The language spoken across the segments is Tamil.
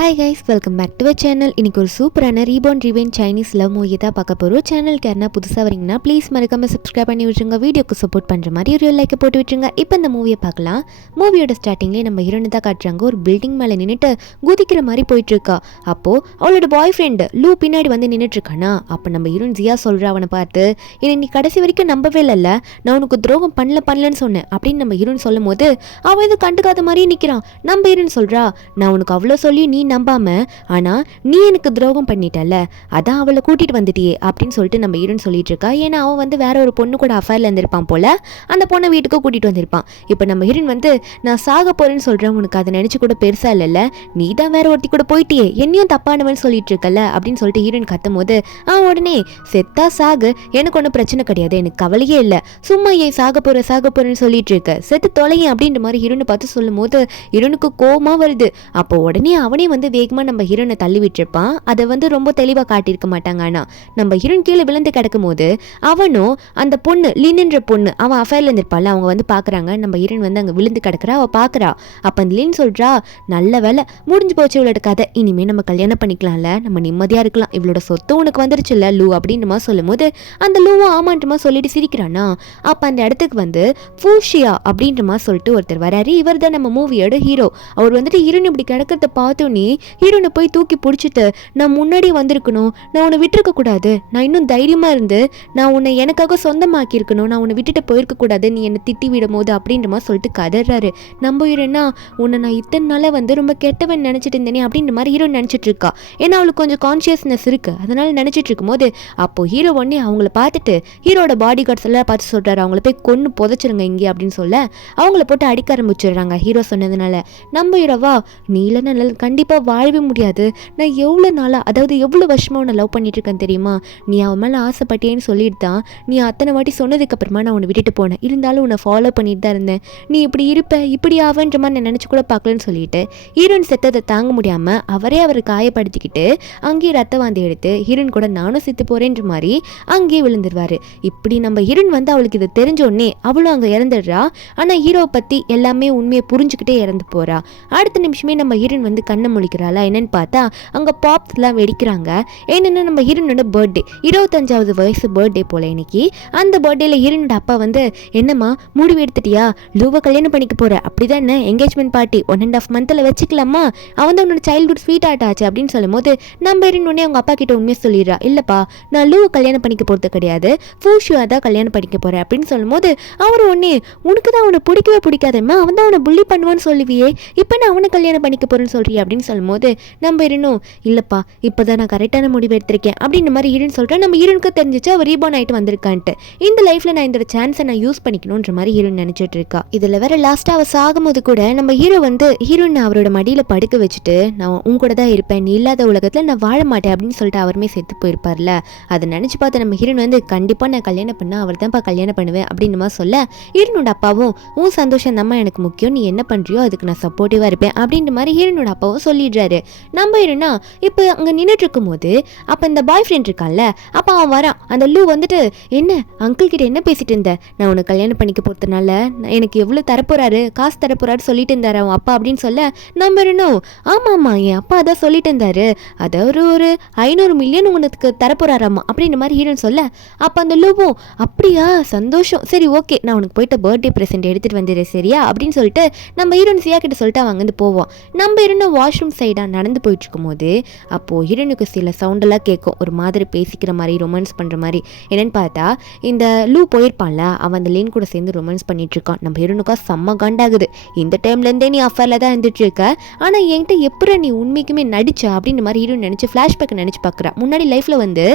Hi guys, welcome back to channel. இன்னைக்கு ஒரு சூப்பரான reborn revenge Chinese love movie தான் பார்க்க போகிறோம். சேனலுக்கு யாருன்னா புதுசாக வரீங்கன்னா ப்ளீஸ் மறக்காம சப்ஸ்கிரைப் பண்ணி விட்டுருங்க. வீடியோக்கு சப்போர்ட் பண்ணுற மாதிரி ஒரு லைக்கை போட்டு விட்டுருங்க. இப்போ இந்த மூவியை பார்க்கலாம். மூவியோட ஸ்டார்டிங்லேயே நம்ம ஹீரோனை தான் காட்டுறாங்க. ஒரு பில்டிங் மேலே நின்றுட்டு குதிக்கிற மாதிரி போயிட்டு இருக்கா. அப்போது அவளோட பாய் ஃப்ரெண்டு லூ பின்னாடி வந்து நின்றுட்டு இருக்கானா. அப்போ நம்ம ஹீரோன் ஜியா சொல்கிறா அவனை பார்த்து, என்னை நீ கடைசி வரைக்கும் நம்பவே இல்லைல்ல, நான் உனக்கு துரோகம் பண்ணலன்னு சொன்னேன் அப்படின்னு நம்ம ஹீரோன் சொல்லும் போது அவன் எதுவும் கண்டுக்காத மாதிரியே நிற்கிறான். நம்ம ஹீரோன் சொல்கிறா, நான் உனக்கு அவ்வளோ சொல்லி நீ நம்பாம, ஆனா நீ எனக்கு துரோகம் பண்ணிட்டல, அதான் அவளை கூட்டிட்டு வந்துட்டியே அப்படின்னு சொல்லிட்டு நம்ம ஹீரோன் சொல்லிட்டு இருக்கா. ஏன்னா அவன் வந்து வேற ஒரு பொண்ணு கூட அஃபேர்ல இருந்திருப்பான் போல, அந்த பொண்ணை வீட்டுக்கு கூட்டிட்டு வந்திருப்பான். இப்போ நம்ம ஹீரோன் வந்து, நான் சாக போறேன்னு சொல்றேன், உனக்கு அதை நினைச்சு கூட பெருசா இல்லைல்ல, நீ தான் வேற ஒருத்தி கூட போயிட்டியே, என்னையும் தப்பானவன் சொல்லிட்டு இருக்கல அப்படின்னு சொல்லிட்டு ஹீரோன் கத்தும் போது உடனே செத்தா சாகு, எனக்கு ஒன்றும் பிரச்சனை கிடையாது, எனக்கு கவலையே இல்லை, சும்மா ஏன் சாக போறேன்னு சொல்லிட்டு இருக்க, செத்து தொலையும் அப்படின்ற மாதிரி ஹீரோனை பார்த்து சொல்லும் போது ஹீரோனுக்கு கோவமா வருது. அப்போ உடனே அவனே வந்து வேகமாக நம்ம ஹீரோனை தள்ளி விட்டுருப்பான். அதை வந்து ரொம்ப தெளிவாக காட்டியிருக்க மாட்டாங்க. ஆனால் நம்ம ஹீரோன் கீழே விழுந்து கிடக்கும் போது அவனும் அந்த பொண்ணு லின்ன்ற பொண்ணு, அவன் அஃபேர்ல இருந்திருப்பாள், அவங்க வந்து பார்க்குறாங்க. நம்ம ஹீரோன் வந்து அங்கே விழுந்து கிடக்குறா, அவள் பார்க்குறா. அப்போ அந்த லின் சொல்கிறா, நல்ல வேலை முடிஞ்சு போச்சு இவளோட கதை, இனிமேல் நம்ம கல்யாணம் பண்ணிக்கலாம்ல, நம்ம நிம்மதியாக இருக்கலாம், இவளோட சொத்து உனக்கு வந்துருச்சுல்ல லூ அப்படின்றமா சொல்லும் போது அந்த லூவும் ஆமான்றமா சொல்லிட்டு சிரிக்கிறானா. அப்போ அந்த இடத்துக்கு வந்து ஃபூஷியா அப்படின்றமா சொல்லிட்டு ஒருத்தர் வராரு. இவர் தான் நம்ம மூவியோட ஹீரோ. அவர் வந்துட்டு ஹீரோன் இப்படி கிடக்கிறத பார்த்தோன்னே ஹீரோனை போய் தூக்கி பிடிச்சிட்டு, நான் முன்னாடி வந்திருக்கணும், நான் உன்னை விட்டுருக்க கூடாது, நான் இன்னும் தைரியமா இருந்து நான் உன்னை எனக்காக சொந்தமாக்கி இருக்கணும், நான் உன்னை விட்டுட்டு போயிருக்க கூடாது, நீ என்னை திட்டி விடும் போது அப்படின்றமா சொல்லிட்டு கதறாரு. நம்ம ஹீரோனா, உன்னை நான் இத்தனை நாள வந்து ரொம்ப கெட்டவன் நினைச்சிட்டு இருந்தேனே அப்படின்ற மாதிரி ஹீரோ நினைச்சிட்டு இருக்கா. ஏன்னா அவளுக்கு கொஞ்சம் கான்சியஸ்னஸ் இருக்கு, அதனால நினைச்சிட்டு இருக்கும் போது அப்போ ஹீரோ உடனே அவங்கள பார்த்துட்டு ஹீரோட பாடி கார்ட்ஸ் எல்லாம் பார்த்து சொல்றாரு, அவங்கள போய் கொன்னு புதைச்சிருங்க இங்கே அப்படின்னு சொல்ல அவங்கள போட்டு அடிக்க ஆரம்பிச்சிடுறாங்க. ஹீரோ சொன்னதுனால நம்ம ஹீரோவா, நீ இல்லைன்னா கண்டிப்பாக வாழவே முடியாது, நான் எவ்வளோ நாளாக, அதாவது எவ்வளோ வருஷமாக உன்னை லவ் பண்ணிட்டு இருக்கேன் தெரியுமா, நீ அவன் மேலே ஆசைப்பட்டேன்னு சொல்லிட்டு தான் நீ அத்தனை வாட்டி சொன்னதுக்கப்புறமா நான் உன்னை விட்டுட்டு போனேன், இருந்தாலும் உன்னை ஃபாலோ பண்ணிட்டு தான் இருந்தேன், நீ இப்படி இருப்ப இப்படி ஆவன்ற மாதிரி நான் நினச்சி கூட பார்க்கலன்னு சொல்லிட்டு ஹீரோயின் செத்ததை தாங்க முடியாமல் அவரை காயப்படுத்திக்கிட்டு அங்கேயே ரத்த வாந்தி எடுத்து ஹீரோயின் கூட நானும் செத்து போகிறேன்ற மாதிரி அங்கேயே விழுந்துருவாரு. இப்படி நம்ம ஹீரோயின் வந்து அவளுக்கு இதை தெரிஞ்சோடனே அவளும் அங்கே இறந்துடுறா. ஆனால் ஹீரோவை பற்றி எல்லாமே உண்மையை புரிஞ்சுக்கிட்டே இறந்து போகிறா. அடுத்த நிமிஷமே நம்ம ஹீரோயின் வந்து கண்ணை முழிக்கிறாளா என்னன்னு பார்த்தா அங்கே பாப்ஸ்லாம் வெடிக்கிறாங்க. என்னென்னா நம்ம ஹீரோனோட பர்த்டே, 25வது வயசு பர்த்டே போல் இன்னைக்கு. அந்த பர்த்டேல ஹீரோனோட அப்பா வந்து, என்னம்மா முடிவு எடுத்துட்டியா, லூவை கல்யாணம் பண்ணிக்க போகிற, அப்படிதான் என்ன, என்கேஜ்மெண்ட் பார்ட்டி 1.5 மந்த்தில் வச்சுக்கலாமா, அவன் தான் உன்னோட சைல்ட்ஹுட் ஸ்வீட் ஆர்ட் ஆச்சு அப்படின்னு சொல்லும் போது நம்ம ஹீரோனே அவங்க அப்பா கிட்ட உண்மையை சொல்லிடுறா, இல்லைப்பா நான் லூவை கல்யாணம் பண்ணிக்க போகிறது கிடையாது, ஃபூஷியா தான் கல்யாணம் பண்ணிக்க போகிறேன் அப்படின்னு சொல்லும் போது அவர் ஒன்னே, உனக்கு தான் அவனை பிடிக்கவே பிடிக்காதம்மா, அவன் தான் அவனை புள்ளி பண்ணுவான்னு சொல்லுவியே, இப்போ நான் அவனை கல்யாணம் பண்ணிக்க போகிறேன்னு சொல்றியா அப்படின்னு சொல்லும் போது நம்ம ஹீரோனும், இல்லைப்பா இப்போதான் நான் கரெக்டான முடிவு எடுத்திருக்கேன் அப்படின்ற மாதிரி ஹீரோன் சொல்கிறேன். நம்ம ஹீரோனுக்கு தெரிஞ்சிச்சு அவர் ரீபார்ன் ஆகிட்டு வந்திருக்கான்ட்டு, இந்த லைஃப்பில் நான் இந்த சான்ஸை நான் யூஸ் பண்ணிக்கணுன்ற மாதிரி ஹீரோன் நினச்சிட்டு இருக்கா. இதில் வேற லாஸ்ட்டாக அவள் சாகும்போது கூட நம்ம ஹீரோ வந்து ஹீரோன் அவரோட மடியில் படுக்க வச்சுட்டு, நான் உன் கூட தான் இருப்பேன், நீ இல்லாத உலகத்தில் நான் வாழ மாட்டேன் அப்படின்னு சொல்லிட்டு அவருமே செத்து போயிருப்பார்ல. அதை நினச்சி பார்த்து நம்ம ஹீரோன் வந்து, கண்டிப்பாக நான் கல்யாணம் பண்ணால் அவர் தான்ப்பா கல்யாணம் பண்ணுவேன் அப்படின்னு மாதிரி சொல்ல ஹீரோனோட அப்பாவும், உன் சந்தோஷம் தான் எனக்கு முக்கியம், நீ என்ன பண்ணுறியோ அதுக்கு நான் சப்போர்ட்டிவாக இருப்பேன் அப்படின்ற மாதிரி ஹீரோனோட அப்பாவும் சொல்லிடுறாரு. நம்ம ஹீரோனா இப்போ அங்கே நின்றுட்டு இருக்கும் போது அப்போ இந்த பாய் ஃப்ரெண்ட் இருக்கான்ல, அப்போ அவன் வரான். அந்த லூ வந்துட்டு, என்ன அங்கிள் கிட்ட என்ன பேசிட்டு இருந்த, நான் உன்னை கல்யாணம் பண்ணிக்க போகிறதுனால எனக்கு எவ்வளோ தரப்போறாரு, காசு தரப்போறாரு சொல்லிட்டு இருந்தாரு அவன் அப்பா அப்படின்னு சொல்ல நம்ம ஹீரோனோ, ஆமாம்மா என் அப்பா அதான் சொல்லிட்டு இருந்தாரு, அதை ஒரு 500 மில்லியன் உனக்கு தரப்போறாராமா அப்படின்ற மாதிரி ஹீரோன் சொல்ல அப்போ அந்த லூவும், அப்படியா சந்தோஷம், சரி ஓகே நான் உனக்கு போயிட்டு பர்த்டே ப்ரெசென்ட் எடுத்துகிட்டு வந்துடுறேன் சரியா அப்படின்னு சொல்லிட்டு நம்ம ஹீரோன் சியா கிட்ட சொல்லிட்டு அவங்க வந்து போவோம். நம்ம ஹீரோனை வாஷ்ரூம் சைடாக நடந்து போயிட்டு இருக்கும் போது அப்போது ஹீரோனுக்கு சில சவுண்டெல்லாம் கேட்கும், ஒரு மாதிரி பேசிக்கிற மாதிரி ரொமான்ஸ் பண்ணுற மாதிரி. என்னென்னு பார்த்தா இந்த லூ போயிருப்பான்ல, அவன் அந்த லேன் கூட சேர்ந்து ரொமான்ஸ் பண்ணிட்டு இருக்கான். நம்ம ஹீரோனுக்கா செம்ம காண்டாகுது, இந்த டைம்லேருந்தே நீ அஃபேரில் தான் இருந்துட்டு இருக்க, ஆனால் என்கிட்ட எப்படி நீ உண்மைக்குமே நடிச்ச அப்படின்ற மாதிரி ஹீரோன் நினச்சி ஃப்ளாஷ்பேக் நினச்சி பார்க்குறா. முன்னாடி லைஃப்பில் வந்து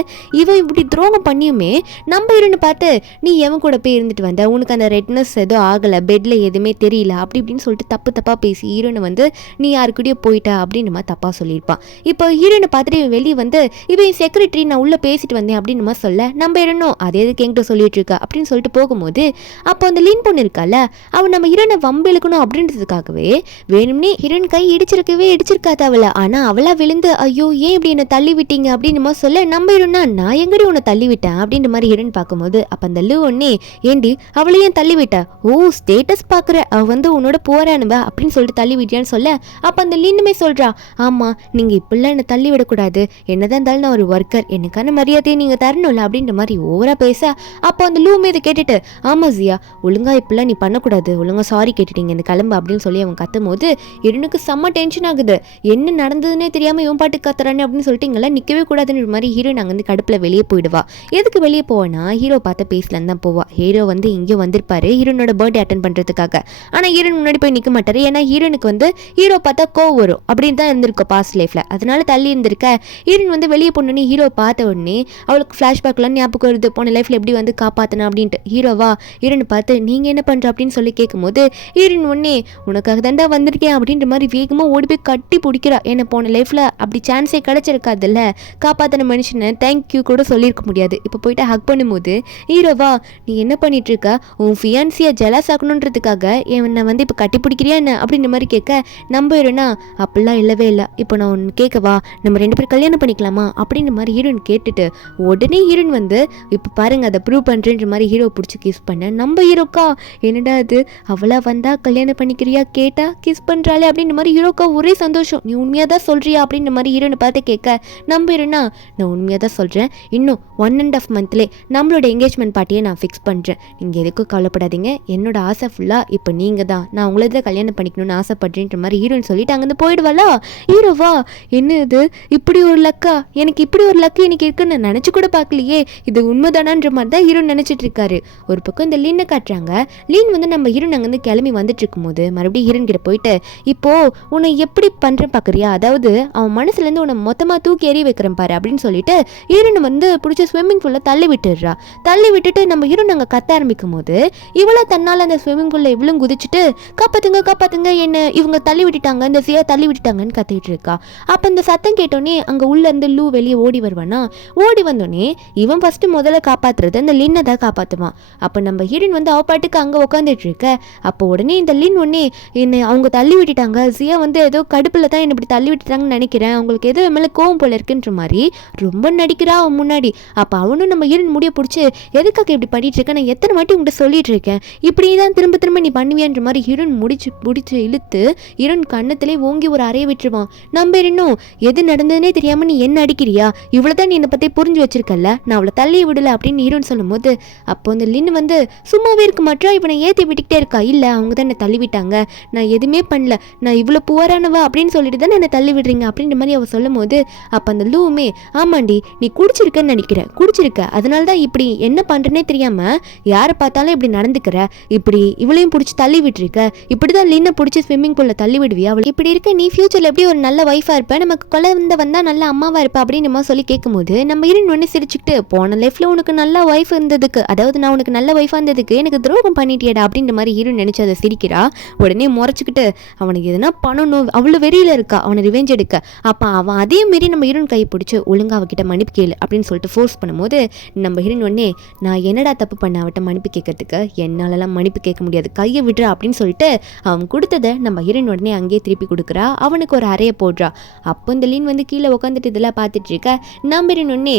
இவன் இப்படி துரோகம் பண்ணியுமே நம்ம ஹீரோனை பார்த்து, நீ எவன் கூட போய் இருந்துட்டு வந்த, உனக்கு அந்த ரெட்னஸ் ஏதோ ஆகலை, பெட்டில் எதுவுமே தெரியல அப்படி இப்படின்னு சொல்லிட்டு தப்பாக பேசி ஹீரோனை வந்து நீ யாருக்கிட்டயோ போயிட்ட அப்படின்னு மாதிரி தப்பாக சொல்லியிருப்பான். இப்போ ஹீரோனை பார்த்துட்டு இவன் வெளியே வந்து, இவன் செக்ரட்டரி நான் உள்ளே பேசிட்டு வந்தேன் அப்படின்னு மாதிரி சொல்ல நம்ம ஹீரோனும், அதே எதுக்கு என்கிட்ட சொல்லிட்டு இருக்கா அப்படின்னு சொல்லிட்டு போகும்போது அப்போ அந்த லீன் பொண்ணு இருக்கால, அவன் நம்ம ஹீரோனை வம்பு இழுக்கணும் அப்படின்றதுக்காகவே வேணும்னே ஹீரோயின் கை இடிச்சிருக்காத அவளை, ஆனால் அவளா விழுந்து, ஐயோ ஏன் இப்படி என்னை தள்ளி விட்டீங்க அப்படின்னு மாதிரி சொல்ல நம்ம ஹீரோனா, நான் எங்கடி உன்னை தள்ளி விட்டேன் அப்படின்ற மாதிரி ஹீரோயின் பார்க்கும்போது அப்போ அந்த லூ ஒன்னே, ஏண்டி அவளை ஏன் தள்ளி விட்ட, ஓ ஸ்டேட்டஸ் பார்க்குற, அவள் வந்து உன்னோட போறானுவ அப்படின்னு சொல்லிட்டு தள்ளி விட்டியான்னு சொல்ல அப்போ அந்த லீனுமே சொல்ற சொல்கிறா, ஆமாம் நீங்கள் இப்படிலாம் என்னை தள்ளி விடக்கூடாது, என்னதான் இருந்தாலும் நான் ஒரு ஒர்க்கர், எனக்கான மரியாதையை நீங்கள் தரணும்ல அப்படின்ற மாதிரி ஓவராக பேச, அப்போ அந்த லூமே இதை கேட்டுட்டு, ஆமாம் ஜியா ஒழுங்கா இப்படிலாம் நீ பண்ணக்கூடாது, ஒழுங்கா சாரி கேட்டுட்டீங்க இந்த கிளம்பு அப்படின்னு சொல்லி அவன் கத்தும் போது இருனுக்கு செம்ம டென்ஷன் ஆகுது. என்ன நடந்ததுன்னே தெரியாமல் இவன் பாட்டு கத்துறானே அப்படின்னு சொல்லிட்டு இங்கெல்லாம் நிற்கவே கூடாதுன்ற மாதிரி ஹீரோயின் அங்கேருந்து கடுப்பில் வெளியே போயிடுவா. எதுக்கு வெளியே போவானா, ஹீரோ பார்த்து பேசலன்னு தான் போவா. ஹீரோ வந்து இங்கே வந்திருப்பாரு ஹீரோனோட பர்த்டே அட்டன் பண்ணுறதுக்காக. ஆனால் ஹீரோன் முன்னாடி போய் நிற்க மாட்டாரு. ஏன்னா ஹீரோனுக்கு வந்து ஹீரோ பார்த்தா கோவம் வரும் அப்படின்னு தான் இருந்திருக்கும் பாஸ்ட் லைஃப்பில். அதனால தள்ளி இருந்திருக்க. ஹீரோன் வந்து வெளியே போனோடனே ஹீரோ பார்த்த உடனே அவளுக்கு ஃப்ளாஷ்பேக்லாம் ஞாபகம் வருது, போன லைஃப்பில் எப்படி வந்து காப்பாற்றினா அப்படின்ட்டு. ஹீரோவா ஹீரோனை பார்த்து நீங்கள் என்ன பண்ணுற அப்படின்னு சொல்லி கேட்கும்போது ஹீரோன் உடனே உனக்காக தாண்டா வந்திருக்கேன் அப்படின்ற மாதிரி வேகமாக ஓடி போய் கட்டி பிடிக்கிறா. ஏன்னா போன லைஃப்பில் அப்படி சான்ஸே கிடச்சிருக்காதுல்ல, காப்பாற்றின மனுஷனை தேங்க்யூ கூட சொல்லியிருக்க முடியாது. இப்போ போயிட்டு ஹக் பண்ணும்போது ஹீரோவா நீ என்ன பண்ணிட்டு இருக்க, உன் ஃபியான்சியை ஜெலஸ் ஆகணுன்றதுக்காக என்னை வந்து இப்போ கட்டி பிடிக்கிறியா என்ன அப்படின்ற மாதிரி கேட்க, நம்புறேன்னா அப்படிலாம் இல்லவே இல்லை, இப்போ நான் ஒன்று கேட்கவா, நம்ம 2 பேரும் கல்யாணம் பண்ணிக்கலாமா அப்படின்ற மாதிரி ஹீரோயின் கேட்டுட்டு உடனே ஹீரோயின் வந்து இப்போ பாருங்க அதை ப்ரூவ் பண்ணுறேன்ற மாதிரி ஹீரோ பிடிச்சி கிஸ் பண்ண, நம்ம ஹீரோக்கா என்னடா அது அவளா வந்தா கல்யாணம் பண்ணிக்கிறியா கேட்டா கிஸ் பண்ணுறாளே அப்படின்ற மாதிரி ஹீரோக்கா ஒரே சந்தோஷம். நீ உண்மையாக தான் சொல்கிறியா அப்படின்ற மாதிரி ஹீரோனை பார்த்து கேட்க, நம்புறேன்னா நான் உண்மையாக தான் சொல்கிறேன், இன்னும் 1.5 மந்த்லேயே நம்மளோட என்கேஜ்மெண்ட் பார்ட்டியை நான் ஃபிக்ஸ் பண்ணுறேன், நீங்கள் எதுக்கும் கவலைப்படாதீங்க, என்னோட ஆசை ஃபுல்லாக இப்போ நீங்கள் தான், நான் உங்களை தான் கல்யாணம் பண்ணிக்கணும்னு ஆசைப்படுறேன்ற மாதிரி ஹீரோயின் சொல்லிட்டு அங்கேருந்து போயிடுவாளா. ஹீரோவா என்ன இது இப்படி ஒரு லக்கா, எனக்கு இப்படி ஒரு லக்கு எனக்கு இருக்குன்னு நான் நினச்சி கூட பார்க்கலையே, இது உண்மைதானான்ற மாதிரி தான் ஹீரோன் நினச்சிட்டு இருக்காரு. ஒரு பக்கம் இந்த லீனை காட்டுறாங்க. லீன் வந்து நம்ம ஹீரோன் அங்கேருந்து கிளம்பி வந்துட்டு இருக்கும்போது மறுபடியும் ஹீரோன் கிட்ட போயிட்டு, இப்போ உன்னை எப்படி பண்ணுறேன் பார்க்குறியா, அதாவது அவன் மனசுலேருந்து உன்னை மொத்தமாக தூக்கி எறி வைக்கிறேன் பாரு அப்படின்னு சொல்லிட்டு ஹீரோனை வந்து பிடிச்ச ஸ்விம்மிங் பூலில் தள்ளி விட்டுடுறா. தள்ளி விட்டுட்டு நம்ம ஹீரோன் அங்கே கத்த ஆரம்பிக்கும் போது இவ்வளோ தன்னால் அந்த ஸ்விம்மிங் பூலில் இவ்வளோ குதிச்சுட்டு காப்பாத்துங்க காப்பாத்துங்க என்ன இவங்க தள்ளி விட்டுட்டாங்க, இந்த சியா தள்ளி விட்டுட்டாங்கன்னு கத்திட்டு இருக்கா. அப்போ இந்த சத்தம் கேட்டோன்னே அங்கே உள்ளேருந்து லூ வெளியே ஓடி வருவானா. ஓடி வந்தோடனே இவன் ஃபஸ்ட்டு முதல்ல காப்பாற்றுறது அந்த லின்னை தான் காப்பாற்றுவான். அப்போ நம்ம ஹீரோயின் வந்து அவ பாட்டுக்கு அங்கே உட்காந்துட்டு இருக்க. அப்போ உடனே இந்த லின் உடனே என்னை அவங்க தள்ளி விட்டுட்டாங்க, சியா வந்து ஏதோ கடுப்பில் தான் என்னை இப்படி தள்ளி விட்டுட்டாங்கன்னு நினைக்கிறேன், அவங்களுக்கு ஏதோ மேலே கோவம் போல இருக்குன்ற மாதிரி ரொம்ப நடிக்கிறா அவன் முன்னாடி. அப்போ அவனும் நம்ம ஹீரோயின் முடிய பிடிச்சி எதுக்காக இப்படி பண்ணிட்டு இருக்கேன், நான் எத்தனை வாட்டி உங்கள்கிட்ட சொல்லிட்டு இருக்கேன், இப்படி தான் திரும்ப திரும்ப நீ பண்ணுவியான்ற மாதிரி ஹீரோயின் முடிச்சு இழுத்து ஹீரோயின் கண்ணத்திலே ஓங்கி ஒரு அறைய விட்டுருவான். நம்ம இன்னும் எது நடந்ததுன்னே தெரியாமல் நீ என்ன அடிக்கிறியா, இவ்வளோதான் நீ என்னை பற்றி புரிஞ்சு வச்சிருக்கல, நான் அவளை தள்ளி விடலை அப்படின்னு ஹீரோயின் சொல்லும் போது அப்போ அந்த லின் வந்து சும்மாவே இருக்க மாட்டா, இப்போ நான் ஏற்றி விட்டுக்கிட்டே இருக்கா, இல்லை அவங்க தான் என்னை தள்ளி விட்டாங்க, நான் எதுவுமே பண்ணல, நான் இவ்வளோ புவரானவா அப்படின்னு சொல்லிட்டு தான் என்னை தள்ளி விடுறீங்க அப்படின்ற மாதிரி அவள் சொல்லும் போது அப்போ அந்த லூவுமே ஆமாண்டி நீ குடிச்சிருக்கன்னு நினைக்கிறேன், குடிச்சிருக்க அதனால தான் இப்படி என்ன பண்ணுறேன்னே தெரியாமல் யாரை பார்த்தாலும் இப்படி நடந்துக்கிற, இப்படி இவளையும் பிடிச்சி தள்ளி விட்டுருக்க, இப்படி தான் லின்னை பிடிச்சி ஸ்விம்மிங் பூலில் தள்ளி விடுவியா, அவள் இப்படி இருக்க நீ ஃபியூச்சரில் எப்படி ஒரு நல்ல ஒய்ஃபாக இருப்ப, நமக்கு குழந்தை வந்தால் நல்ல அம்மாவாக இருப்பா அப்படின்னு நம்ம சொல்லி கேட்கும்போது நம்ம ஹீரோயின் ஒன்று சிரிச்சுக்கிட்டு போன லைஃப்பில் உனக்கு நல்ல ஒய்ஃப் இருந்ததுக்கு, அதாவது நான் உனக்கு நல்ல ஒய்ஃபாக இருந்ததுக்கு எனக்கு துரோகம் பண்ணிட்டியடா அப்படின்ற மாதிரி ஹீரோயின் நினச்சி அதை சிரிக்கிறா. உடனே முறைச்சிக்கிட்டு அவனுக்கு எதுனா பண்ணணும் அவ்வளோ வெறியில் இருக்கா அவனை ரிவெஞ்ச் எடுக்க. அப்போ அவன் அதே மாரி நம்ம ஹீரோயின் கையை பிடிச்சி ஒழுங்காக அவகிட்ட மன்னிப்பு கேளு அப்படின்னு சொல்லிட்டு ஃபோர்ஸ் பண்ணும்போது நம்ம ஹீரோயின் உடனே நான் என்னடா தப்பு பண்ண அவட்ட மன்னிப்பு கேட்கறதுக்கு, என்னாலலாம் மன்னிப்பு கேட்க முடியாது, கையை விடுறா அப்படின்னு சொல்லிட்டு அவன் கொடுத்ததை நம்ம ஹீரோயின் உடனே அங்கேயே திருப்பி கொடுக்குறா. அவனுக்கு ஒரு அறையை போடுறா. அப்போ இந்த லீன் வந்து கீழே உட்காந்துட்டு இதெல்லாம் பார்த்துட்டு இருக்க. நம்ம ஹீரோயின் உடனே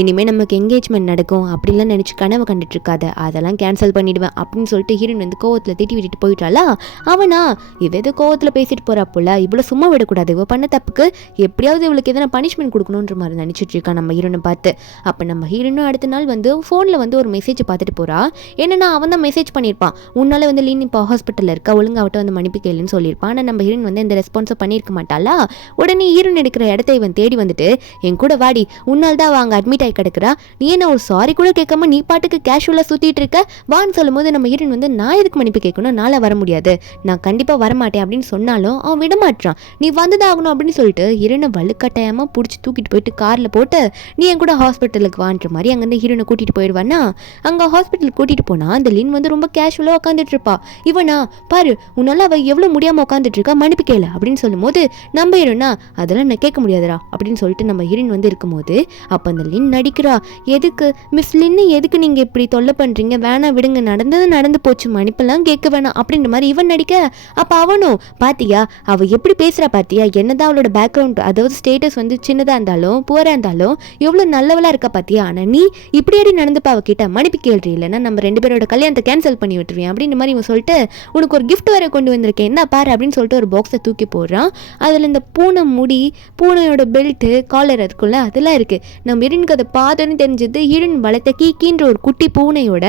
இனிமேல் நமக்கு என்கேஜ்மெண்ட் நடக்கும் அப்படிலாம் நினச்சி கனவு கண்டுட்டு இருக்காத, அதெல்லாம் கேன்சல் பண்ணிடுவேன் அப்படின்னு சொல்லிட்டு ஹீரோயின் வந்து கோவத்தில் திட்டி விட்டுட்டு போயிட்டாளா. அவனா இவ ஏதோ கோவத்தில் பேசிட்டு போறா போல, இவ்வளோ சும்மா விடக்கூடாது, இவ பண்ண தப்புக்கு எப்படியாவது இவளுக்கு எதனா பனிஷ்மெண்ட் கொடுக்கணுன்ற மாதிரி நினச்சிட்டு இருக்கா நம்ம ஹீரோனை பார்த்து. அப்போ நம்ம ஹீரோனும் அடுத்த நாள் வந்து ஃபோனில் வந்து ஒரு மெசேஜ் பார்த்துட்டு போறா. என்னன்னா அவன் தான் மெசேஜ் பண்ணியிருப்பான், உன்னால வந்து லீன் இப்போ ஹாஸ்பிட்டலில் இருக்கா, ஒழுங்கு அவட்ட வந்து மன்னிப்பு கேளுன்னு சொல்லியிருப்பான். ஆனால் நம்ம ஹீரோயின் வந்து எந்த ரெஸ்பான்ஸும் பண்ணியிருக்க மாட்டாளா. உடனே ஹீரோயின் எடுக்கிற இடத்த இவன் தேடி வந்துட்டு என் கூட வாடி, உன்னால் தான் அவங்க அட்மிட் ஆகி கிடக்குறா, நீ என்ன ஒரு சாரி கூட கேட்காம நீ பாட்டுக்கு கேஷுவலாக சுற்றிட்டு இருக்க வான்னு சொல்லும் போது நம்ம ஹீரோயின் வந்து நான் எதுக்கு மன்னிப்பு கேட்கணும், நாளை வர முடியாது, நான் கண்டிப்பாக வரமாட்டேன் அப்படின்னு சொன்னாலும் அவன் விடமாட்டான், நீ வந்துதான் ஆகணும் அப்படின்னு சொல்லிட்டு ஹீரோனை வலுக்கட்டாயமாக பிடிச்சி தூக்கிட்டு போயிட்டு காரில் போட்டு நீ என் கூட ஹாஸ்பிட்டலுக்கு வான்ற மாதிரி அங்கேருந்து ஹீரோனை கூட்டிகிட்டு போயிடுவானா. அங்கே ஹாஸ்பிட்டலுக்கு கூட்டிகிட்டு போனால் அந்த லின் வந்து ரொம்ப கேஷுவலாக உட்காந்துட்டு இருப்பா. இவனா பாரு உன்னால அவள் எவ்வளோ முடியாமல் உட்காந்துட்டு இருக்கா, மன்னிப்பு கேளு அப்படின்னு சொல்லும் போது நம்ம ஹீரோனா அதெல்லாம் நான் கேட்க முடியாதுடா அப்படின்னு சொல்லிட்டு நம்ம ஹீரோயின் வந்து இருக்கும்போது அப்போ அந்த லின் நடிக்கிறா. எதுக்கு மிஸ் லின்னு எதுக்கு நீங்கள் இப்படி தொல்லை பண்ணுறீங்க, வேணாம் விடுங்க, நடந்தது நடந்து போச்சு, மன்னிப்பெல்லாம் கேட்க வேணாம் அப்படின்ற மாதிரி இவன் நடிக்க. அப்போ அவனும் பாத்தியா அவள் எப்படி பேசுகிறா பாத்தியா, என்னதான் அவளோட பேக்ரவுண்ட் அதாவது ஸ்டேட்டஸ் வந்து சின்னதாக இருந்தாலும் புவராக இருந்தாலும் எவ்வளோ நல்லவளாக இருக்கா பாத்தியா, ஆனால் நீ இப்படியாடி நடந்துப்பா அவகிட்ட, மன்னிப்பு கேள்றி இல்லைன்னா நம்ம 2 பேரோட கல்யாணத்தை கேன்சல் பண்ணி விட்டுருவேன் அப்படின்ற மாதிரி இவன் சொல்லிட்டு உனக்கு ஒரு கிஃப்ட் வர கொண்டு வந்திருக்கேன் என்ன பாரு அப்படின்னு சொல்லிட்டு ஒரு பாக்ஸை தூக்கி போடுறான். போடுறான். அதில் இந்த பூனை முடி, பூனையோட பெல்ட்டு, காலர் இருக்குல்ல, அதெல்லாம் இருக்குது. நம்ம ஹீரோனுக்கு அதை பார்த்தோன்னு தெரிஞ்சது ஹீரோன் வளர்த்த கீக்கின்ற ஒரு குட்டி பூனையோட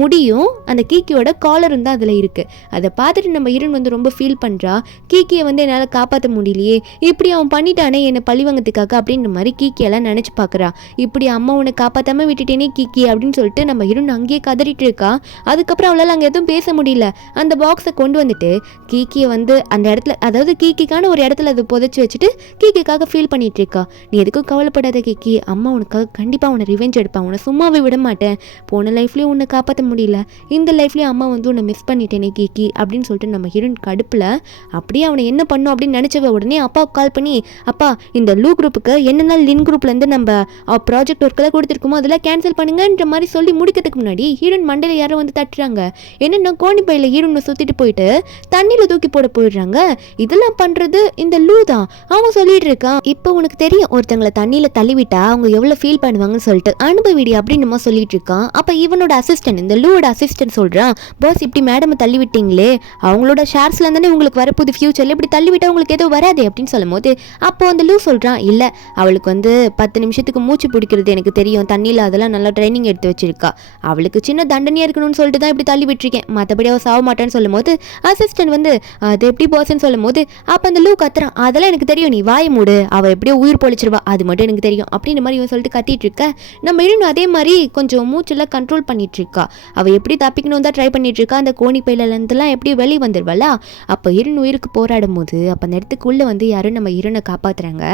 முடியும் அந்த கீக்கியோட காலரும் தான் அதில் இருக்குது. அதை பார்த்துட்டு நம்ம ஹீரோன் வந்து ரொம்ப ஃபீல் பண்ணுறா. கீக்கியை வந்து என்னால் காப்பாற்ற முடியலையே, இப்படி அவன் பண்ணிட்டானே என்னை பழிவாங்கிறதுக்காக அப்படின்ற மாதிரி கீக்கியெல்லாம் நினச்சி பார்க்குறா. இப்படி அம்மா உன்னை காப்பாற்றாமல் விட்டுட்டேனே கீக்கி அப்படின்னு சொல்லிட்டு நம்ம ஹீரோன் அங்கேயே கதறிட்டு இருக்கா. அதுக்கப்புறம் அவளால் அங்கே எதுவும் பேச முடியல. அந்த பாக்ஸை கொண்டு வந்துட்டு கீக்கியை வந்து அந்த இடத்துல, அதாவது கீக்கிக்கான ஒரு இடத்துல அதை புதைச்சி வச்சுட்டு கீக்கிக்காக ஃபீல் பண்ணிட்டு இருக்கா. நீ எதுக்கும் கவலைப்படாத கீக்கி, அம்மா உனக்காக கண்டிப்பாக உன்னை ரிவெஞ்ச் எடுப்பான், உன்னை சும்மாவே விட மாட்டேன், போன லைஃப்லேயும் உன்னை காப்பாற்ற முடியல, இந்த லைஃப்லேயும் அம்மா வந்து உன்னை மிஸ் பண்ணிட்டேனே கீக்கி அப்படின்னு சொல்லிட்டு நம்ம ஹீரோயின் கடுப்பில் அப்படியே அவனை என்ன பண்ணும் அப்படின்னு நினச்சவ உடனே அப்பாவுக்கு கால் பண்ணி, அப்பா இந்த லூ குரூப்புக்கு என்னென்ன லின் குரூப்லேருந்து நம்ம ப்ராஜெக்ட் ஒர்க்கெல்லாம் கொடுத்துருக்கோமோ அதெல்லாம் கேன்சல் பண்ணுங்கன்ற மாதிரி சொல்லி முடிக்கிறதுக்கு முன்னாடி ஹீரோயின் மண்டையில் யாரோ வந்து தட்டுறாங்க. என்னென்ன கோணி பையில் ஹீரோனை சுற்றிட்டு போயிட்டு தண்ணியில் தூக்கி போட போயிடுறாங்க. இதெல்லாம் பண்ணுறது இந்த லூ தான். அவன் சொல்லிட்டு இருக்கான், இப்போ உனக்கு தெரியும் ஒருத்தங்களை தண்ணியில் தள்ளிவிட்டா அவங்க எவ்வளோ ஃபீல் பண்ணுவாங்கன்னு சொல்லிட்டு அனுபவிடி அப்படின்னு சொல்லிட்டு இருக்கான். அப்போ இவனோட அசிஸ்டன்ட், இந்த லூவோட அசிஸ்டன்ட் சொல்கிறான், பாஸ் இப்படி மேடம் தள்ளி விட்டீங்களே, அவங்களோட ஷேர்ஸ்ல தானே உங்களுக்கு வரப்போகுது ஃபியூச்சரில், இப்படி தள்ளிவிட்டா உங்களுக்கு எதுவும் வராது அப்படின்னு சொல்லும் போது அப்போ அந்த லூ சொல்கிறான், இல்லை அவளுக்கு வந்து 10 நிமிஷத்துக்கு மூச்சு பிடிக்கிறது எனக்கு தெரியும், தண்ணியில் அதெல்லாம் நல்லா ட்ரைனிங் எடுத்து வச்சிருக்கா, அவளுக்கு சின்ன தண்டனையாக இருக்கணும்னு சொல்லிட்டு தான் இப்படி தள்ளி விட்டுருக்கேன், மற்றபடி அவள் சாக மாட்டான்னு சொல்லும் போது அசிஸ்டன்ட் வந்து அது எப்படி பாஸ்ன்னு சொல்லும் போது அப்போ அந்த லூ கத்துறான், அதெல்லாம் எனக்கு தெரியும், நீ வாய மூடு, அவள் எப்படியோ உயிர் பொழிச்சிருவா, அது மட்டும் எனக்கு தெரியும் அப்படின்ற மாதிரி இவன் சொல்லிட்டு கத்திட்டு இருக்க. நம்ம இன்னும் அதே மாதிரி கொஞ்சம் மூச்செல்லாம் கண்ட்ரோல் பண்ணிட்டு இருக்கா. அவள் எப்படி தப்பிக்கணும் தான் ட்ரை பண்ணிட்டு இருக்கா. அந்த கோணி பையிலேருந்துலாம் எப்படி வெளியே வந்துடுவாளா. அப்போ ஹீரோன் உயிருக்கு போராடும் போது அப்போ அந்த இடத்துக்குள்ளே வந்து யாரும் நம்ம ஹீரோனை காப்பாற்றுறாங்க.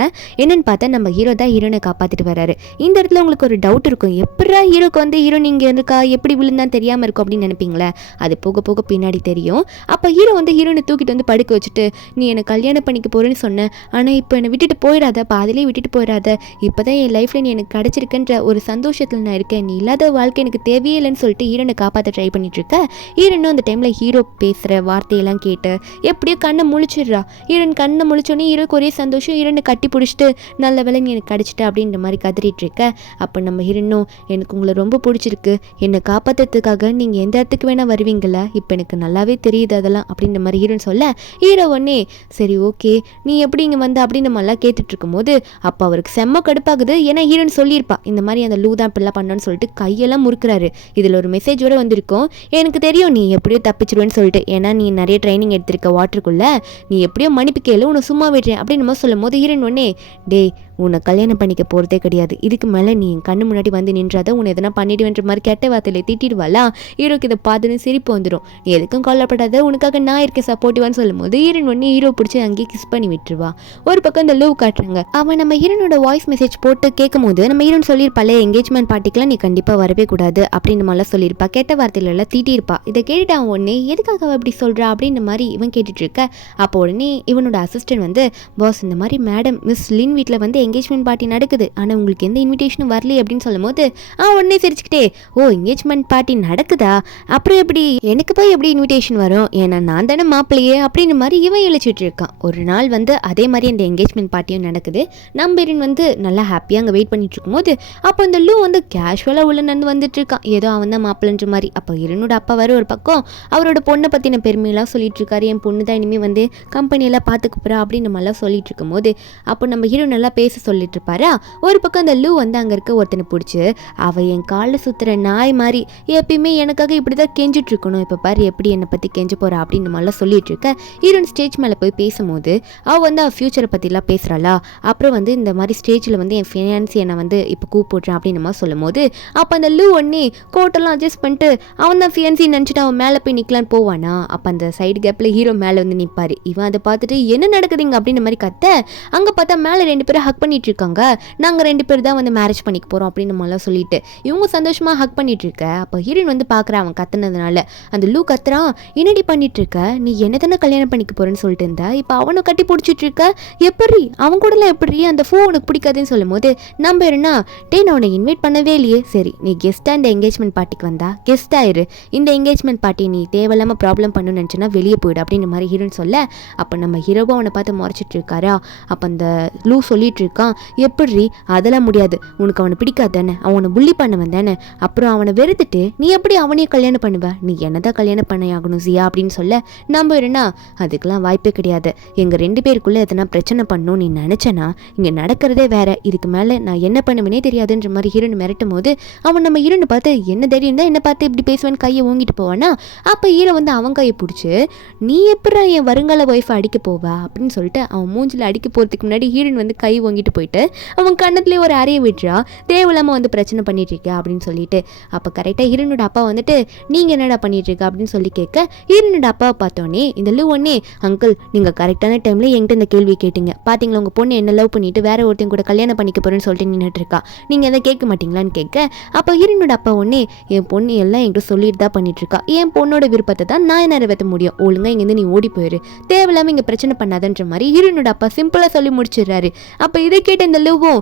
என்னன்னு பார்த்தா நம்ம ஹீரோ தான் ஹீரோனை காப்பாற்றிட்டு வராரு. இந்த இடத்துல உங்களுக்கு ஒரு டவுட் இருக்கும், எப்படா ஹீரோக்கு வந்து ஹீரோன் இங்கே இருக்கா, எப்படி விழுந்தான்னு தெரியாமல் இருக்கும் அப்படின்னு நினைப்பீங்களே. அது போக போக பின்னாடி தெரியும். அப்போ ஹீரோ வந்து ஹீரோனை தூக்கிட்டு வந்து படுக்க வச்சுட்டு, நீ என்னை கல்யாணம் பண்ணிக்க போறேன்னு சொன்னேன், ஆனால் இப்போ என்னை விட்டுட்டு போயிடாத, பாதிலே விட்டுட்டு போயிடாத, இப்போ தான் என் லைஃப்பில் நீ எனக்கு கிடச்சிருக்குன்ற ஒரு சந்தோஷத்தில் நான் இருக்கேன், நீ இல்லாத வாழ்க்கை எனக்கு தேவையே இல்லைன்னு சொல்லிட்டு ஹீரோனை காப்பாற்ற ட்ரை பண்ணிட்டு இருக்க. ஹீரோனும் அந்த டைமில் ஹீரோ பேசுகிற வார்த்தையெல்லாம் கேட்டு எப்படியோ கண்ணை முழிச்சிடுறா. ஹீரோன் கண்ணை முழிச்சோன்னே ஹீரோக்கு ஒரே சந்தோஷம், ஹீரோனை கட்டி பிடிச்சிட்டு நல்ல வேலை நீ எனக்கு கிடச்சிட்ட அப்படின்ற மாதிரி கதறிட்டு இருக்க. அப்போ நம்ம ஹீரோனும், எனக்கு உங்களை ரொம்ப பிடிச்சிருக்கு, என்னை காப்பாற்றுறதுக்காக நீங்கள் எந்த இடத்துக்கு வேணால் வருவீங்களா, இப்போ எனக்கு நல்லாவே தெரியுது அதெல்லாம் அப்படின்ற மாதிரி ஹீரோன் சொல்ல, ஹீரோ ஒன்னே சரி ஓகே நீ எப்படி இங்கே வந்த அப்படின்னு நம்மளாம் கேட்டுட்டு இருக்கும்போது அப்போ அவருக்கு செம்ம கடுப்பாகுது. ஏன்னா ஹீரோன் சொல்லியிருப்பா இந்த மாதிரி அந்த லூ தான் இப்படிலாம் பண்ணான்னு சொல்லிட்டு கையெல்லாம் முறுக்குறாரு. இதில் ஒரு மெசேஜோட வந்திருக்கும், எனக்கு தெரியும் நீ எப்படியோ தப்பிச்சிருவேன்னு சொல்லிட்டு, ஏன்னா நீ நிறைய ட்ரைனிங் எடுத்திருக்க வாட்டருக்குள்ளே, நீ எப்படியோ மன்னிப்பு கேளு, உன்னை சும்மா விடுறேன் அப்படின்னு நம்ம சொல்லும் போது ஹீரோன் ஒன்னே, டே உன்னை கல்யாணம் பண்ணிக்க போகிறதே கிடையாது, இதுக்கு மேலே நீ என் கண்ணு முன்னாடி வந்து நின்றாத உன்னை எதனா பண்ணிடுவேன்ற மாதிரி கெட்ட வார்த்தையில திட்டிடுவாளா. ஹீரோக்கு இதை பார்த்துன்னு சிரிப்பு வந்துடும். நீ எதுக்கும் கொல்லப்படாத, உனக்காக நான் இருக்கேன் சப்போர்ட்டிவான்னு சொல்லும் போது ஹீரோன் ஒன்று ஹீரோ பிடிச்சி அங்கேயே கிஸ் பண்ணி விட்டுருவா. ஒரு பக்கம் இந்த லவ் காட்டுறாங்க. அவன் நம்ம ஹீரோனோட வாய்ஸ் மெசேஜ் போட்டு கேட்கும் போது நம்ம ஹீரோன் சொல்லியிருப்பாளே என்கேஜ்மெண்ட் பார்ட்டிக்கெலாம் நீ கண்டிப்பாக வரவே கூடாது அப்படின்னு மாதிரிலாம் சொல்லியிருப்பா. கெட்ட வார்த்தையில எல்லாம் திட்டியிருப்பா. இதை கேட்டுட்டு அவன் உடனே எதுக்காக அவள் இப்படி சொல்கிறா அப்படின்ற மாதிரி இவன் கேட்டுட்டு இருக்க. அப்போ உடனே இவனோட அசிஸ்டன்ட் வந்து, பாஸ் இந்த மாதிரி மேடம் மிஸ் லின் வீட்டில் வந்து என்கேஜ்மெண்ட் பார்ட்டி நடக்குது, ஆனால் உங்களுக்கு எந்த இன்விடேஷனும் வரலையே அப்படின்னு சொல்லும் போது உடனே சிரிச்சுக்கிட்டே, ஓ என்கேஜ்மெண்ட் பார்ட்டி நடக்குதா, அப்புறம் எப்படி எனக்கு போய் எப்படி இன்விடேஷன் வரும், ஏன்னா நான் தானே மாப்பிள்ளையே அப்படின்னு மாதிரி இவன் இழிச்சிட்டு இருக்கான். ஒரு நாள் வந்து அதே மாதிரி அந்த என்கேஜ்மெண்ட் பார்ட்டியும் நடக்குது. நம்பரின் வந்து நல்லா ஹாப்பியாக அங்கே வெயிட் பண்ணிட்டு இருக்கும்போது அப்போ இந்த லூ வந்து கேஷுவலாக உள்ள நடந்து வந்துட்டு இருக்கான், ஏதோ அவன் தான் மாப்பிள்ளைன்ற மாதிரி. அப்போ ஹீரோனோட அப்பா வர ஒரு பக்கம் அவரோட பொண்ணை பற்றின பெருமையெல்லாம் சொல்லிட்டு இருக்காரு, என் பொண்ணு தான் இனிமேல் வந்து கம்பெனியெல்லாம் பார்த்துக்க போகிறா அப்படின்னு மாதிரிலாம் சொல்லிட்டு இருக்கும்போது அப்போ நம்ம ஹீரோ நல்லா பேச சொல்லிட்டு இருப்பாரா. ஒரு பக்கம் அந்த லூ வந்து அங்கே இருக்க ஒருத்தனை பிடிச்சி, அவள் என் காலில் சுற்றுற நாய் மாதிரி எப்பயுமே எனக்காக இப்படி தான் கெஞ்சிட்டு இருக்கணும், இப்போ பாரு எப்படி என்னை பற்றி கெஞ்ச போகிறா அப்படின்னு மாதிரிலாம் சொல்லிட்டு இருக்க. ஹீரோன் ஸ்டேஜ் மேலே போய் பேசும்போது அவள் வந்து அவள் ஃப்யூச்சரை பற்றிலாம் பேசுகிறாளா. அப்புறம் வந்து இந்த மாதிரி ஸ்டேஜில் வந்து என் ஃபினான்சி என்னை வந்து இப்போ கூப்பிட்றேன் அப்படின்னு மாதிரி சொல்லும் போது அப்போ அந்த லூ ஒன்னே கோட்டெல்லாம் அட்ஜஸ்ட் பண்ணிட்டு அவன் தான் ஃபியான்சி நினச்சிட்டு அவன் மேலே போய் நிற்கலான்னு போவானா. அப்போ அந்த சைடு கேப்பில் ஹீரோ மேலே வந்து நிற்பார். இவன் அதை பார்த்துட்டு என்ன நடக்குதுங்க அப்படின்ற மாதிரி கத்த, அங்கே பார்த்தா மேலே 2 பேரும் ஹக் பண்ணிட்டு இருக்காங்க. நாங்கள் 2 பேர் தான் வந்து மேரேஜ் பண்ணிக்க போகிறோம் அப்படின்னு நம்மளாம் சொல்லிட்டு இவங்க சந்தோஷமாக ஹக் பண்ணிட்டு இருக்க. அப்போ ஹீரோயின் வந்து பார்க்குறான் அவன் கத்துனதுனால. அந்த லூ கத்துறான், என்னடி பண்ணிட்டு இருக்க, நீ என்ன தானே கல்யாணம் பண்ணிக்க போறேன்னு சொல்லிட்டு இருந்தா, இப்போ அவனை கட்டி பிடிச்சிட்டு இருக்க, எப்படி அவன் கூடலாம் எப்படி அந்த ஃபோ உனக்கு பிடிக்காதுன்னு சொல்லும் போது நம்ம என்ன, டே நான் உன்னை இன்வைட் பண்ணவே இல்லையே, சரி நீ கெஸ்ட்டாக இந்த என்கேஜ்மெண்ட் பார்ட்டிக்கு வந்தா கெஸ்ட் ஆயிரு, இந்த என்கேஜ்மெண்ட் பார்ட்டி நீ தேவையில்லாமல் ப்ராப்ளம் பண்ணணும்னு நினச்சினா வெளியே போயிடு அப்படின்னு மாதிரி ஹீரோன்னு சொல்ல. அப்போ நம்ம ஹீரோவை அவனை பார்த்து முறைச்சிட்டு இருக்காரா. அப்போ அந்த லூ சொல்லிட்டு இருக்கா, இருக்கான். எப்படி அதெல்லாம் முடியாது, உனக்கு அவனை பிடிக்காது தானே, அவனை புள்ளி பண்ணவன் தானே, அப்புறம் அவனை வெறுத்துட்டு நீ எப்படி அவனையும் கல்யாணம் பண்ணுவ, நீ என்னதான் கல்யாணம் பண்ண ஆகணும் ஜியா அப்படின்னு சொல்ல நம்ம இருனா அதுக்கெல்லாம் வாய்ப்பே கிடையாது, எங்க 2 பேருக்குள்ள எதனா பிரச்சனை பண்ணும் நீ நினைச்சனா இங்க நடக்கிறதே வேற, இதுக்கு மேல நான் என்ன பண்ணுவேனே தெரியாதுன்ற மாதிரி ஹீரோன் மிரட்டும் போது அவன் நம்ம ஹீரோனை பார்த்து என்ன தைரியம் தான் என்ன பார்த்து இப்படி பேசுவேன்னு கையை ஓங்கிட்டு போவானா. அப்ப ஹீரோ வந்து அவன் கையை பிடிச்சி நீ எப்படி என் வருங்கால ஒய்ஃபை அடிக்க போவா அப்படின்னு சொல்லிட்டு அவன் மூஞ்சில் அடிக்க போறதுக்கு முன்னாடி ஹீரோன் வந்து கை ஓங்கிட்டு போயிட்டு அவன் கண்ணத்துலேயே ஒரு அறையை விட்டுறா, தேவையில்லாம வந்து பிரச்சனை பண்ணிட்டு இருக்க அப்படின்னு சொல்லிட்டு. அப்போ கரெக்டாக ஹீரோனோட அப்பா வந்துட்டு நீங்க என்னடா பண்ணிட்டு இருக்க அப்படின்னு சொல்லி கேட்க ஹீரோனோட அப்பாவை பார்த்தோன்னே இந்த லூ ஒன்னே அங்கிள் நீங்க கரெக்டான டைம்ல என்கிட்ட இந்த கேள்வி கேட்டீங்க, பாத்தீங்களா உங்க பொண்ணு என்ன லவ் பண்ணிட்டு வேற ஒருத்தையும் கூட கல்யாணம் பண்ணிக்க போறேன்னு சொல்லிட்டு நின்றுட்டு இருக்கா, நீங்க எதை கேட்க மாட்டீங்களான்னு கேட்க அப்போ ஹீரோனோட அப்பா ஒன்னே என் பொண்ணு எல்லாம் என்கிட்ட சொல்லிட்டு தான் பண்ணிட்டு இருக்கா, என் பொண்ணோட விருப்பத்தை தான் நான் நிறைவேற்ற முடியும், ஒழுங்கா இங்கேருந்து நீ ஓடி போயிரு, தேவையில்லாம இங்க பிரச்சனை பண்ணாதன்ற மாதிரி ஹீரோனோட அப்பா சிம்பிளா சொல்லி முடிச்சிடுறாரு. அப்ப இதை கேட்ட இந்த லூவும்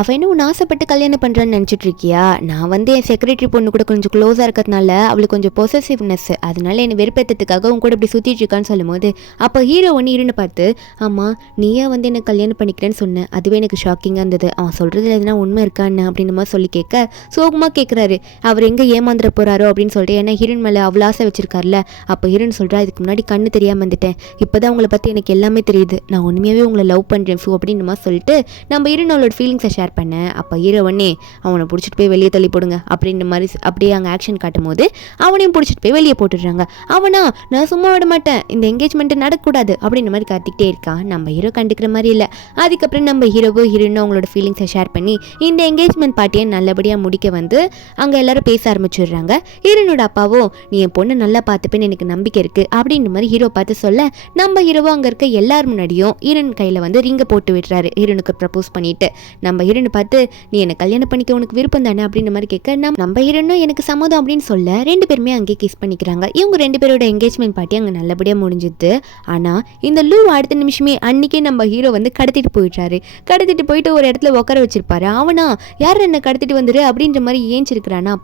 அவ என்ன உன் ஆசைப்பட்டு கல்யாணம் பண்றான்னு நினைச்சிட்டு இருக்கியா, நான் வந்து என் செக்ரட்டரி பொண்ணு கூட கொஞ்சம் க்ளோஸா இருக்கிறதுனால அவளுக்கு கொஞ்சம் பொசசிவ்னஸ், அதனால என்ன வெறுப்பேற்றதுக்காக உன் கூட இப்படி சுத்திட்டு இருக்கான்னு சொல்லும் போது அப்ப ஹீரோ ஒன்னு ஹீரோனை பார்த்து ஆமா நீயா வந்து என்ன கல்யாணம் பண்ணிக்கிறேன்னு சொன்ன, அதுவே எனக்கு ஷாக்கிங்கா இருந்தது, அவன் சொல்றதுல எதுனா உண்மை இருக்கான்னு அப்படின்னு மாதிரி சொல்லி கேட்க சோகமா கேட்கிறாரு அவர் எங்க ஏமாந்துட போறாரோ அப்படின்னு சொல்லிட்டு, ஏன்னா ஹீரோன் மேல அவ்வளோ ஆசை வச்சிருக்காருல. அப்போ ஹீரோன் சொல்றா இதுக்கு முன்னாடி கண்ணு தெரியாம வந்துட்டேன், இப்போதான் உங்களை பத்தி எனக்கு எல்லாமே தெரியுது, நான் உண்மையாவே உங்களை லவ் பண்றேன் ஃபூ அப்படின்னு மாதிரி சொல்லிட்டு நம்ம ஹீரோன் அவளோட ஃபீலிங்ஸை ஷேர் பண்ணேன். அப்போ ஹீரோ உடனே அவனை பிடிச்சிட்டு போய் வெளியே தள்ளி போடுங்க அப்படின்ற மாதிரி அப்படியே அங்கே ஆக்ஷன் காட்டும் போது அவனையும் பிடிச்சிட்டு போய் வெளியே போட்டுடுறாங்க. அவனா நான் சும்மா விட மாட்டேன், இந்த என்கேஜ்மெண்ட் நடக்கக்கூடாது அப்படின்ற மாதிரி கத்திக்கிட்டே இருக்கான். நம்ம ஹீரோ கண்டுக்கிற மாதிரி இல்லை. அதுக்கப்புறம் நம்ம ஹீரோனும் அவங்களோட ஃபீலிங்ஸை ஷேர் பண்ணி இந்த என்கேஜ்மெண்ட் பார்ட்டியை நல்லபடியாக முடிக்க வந்து அங்கே எல்லாரும் பேச ஆரம்பிச்சிடுறாங்க. ஹீரோனோட அப்பாவோ நீ என் பொண்ணு நல்லா பார்த்துப்பேன்னு எனக்கு நம்பிக்கை இருக்கு அப்படின்ற மாதிரி ஹீரோ பார்த்து சொல்ல நம்ம ஹீரோவோ அங்கே இருக்க எல்லார் முன்னாடியும் ஹீரோன் கையில் வந்து ரிங்கை போட்டு விட்டுறாரு ஹீரோனுக்கு ப்ரப்போஸ் பண்ணிட்டு. நம்ம ஹீரோனை பார்த்து நீ என்னை கல்யாணம் பண்ணிக்க உனக்கு விருப்பம் தானே அப்படின்ற மாதிரி கேட்க நம்ம ஹீரோனும் எனக்கு சம்மதம் அப்படின்னு சொல்ல 2 பேருமே அங்கே கிஸ் பண்ணிக்கிறாங்க. இவங்க 2 பேரோட என்கேஜ்மெண்ட் பார்ட்டி அங்கே நல்லபடியாக முடிஞ்சுது. ஆனால் இந்த லூ அடுத்த நிமிஷமே அன்னைக்கே நம்ம ஹீரோ வந்து கடத்திட்டு போயிடுறாரு. கடத்திட்டு போயிட்டு ஒரு இடத்துல உட்கார வச்சிருப்பாரு. அவனா யார் என்ன கடத்திட்டு வந்துரு அப்படின்ற மாதிரி ஏஞ்சிருக்கிறானா.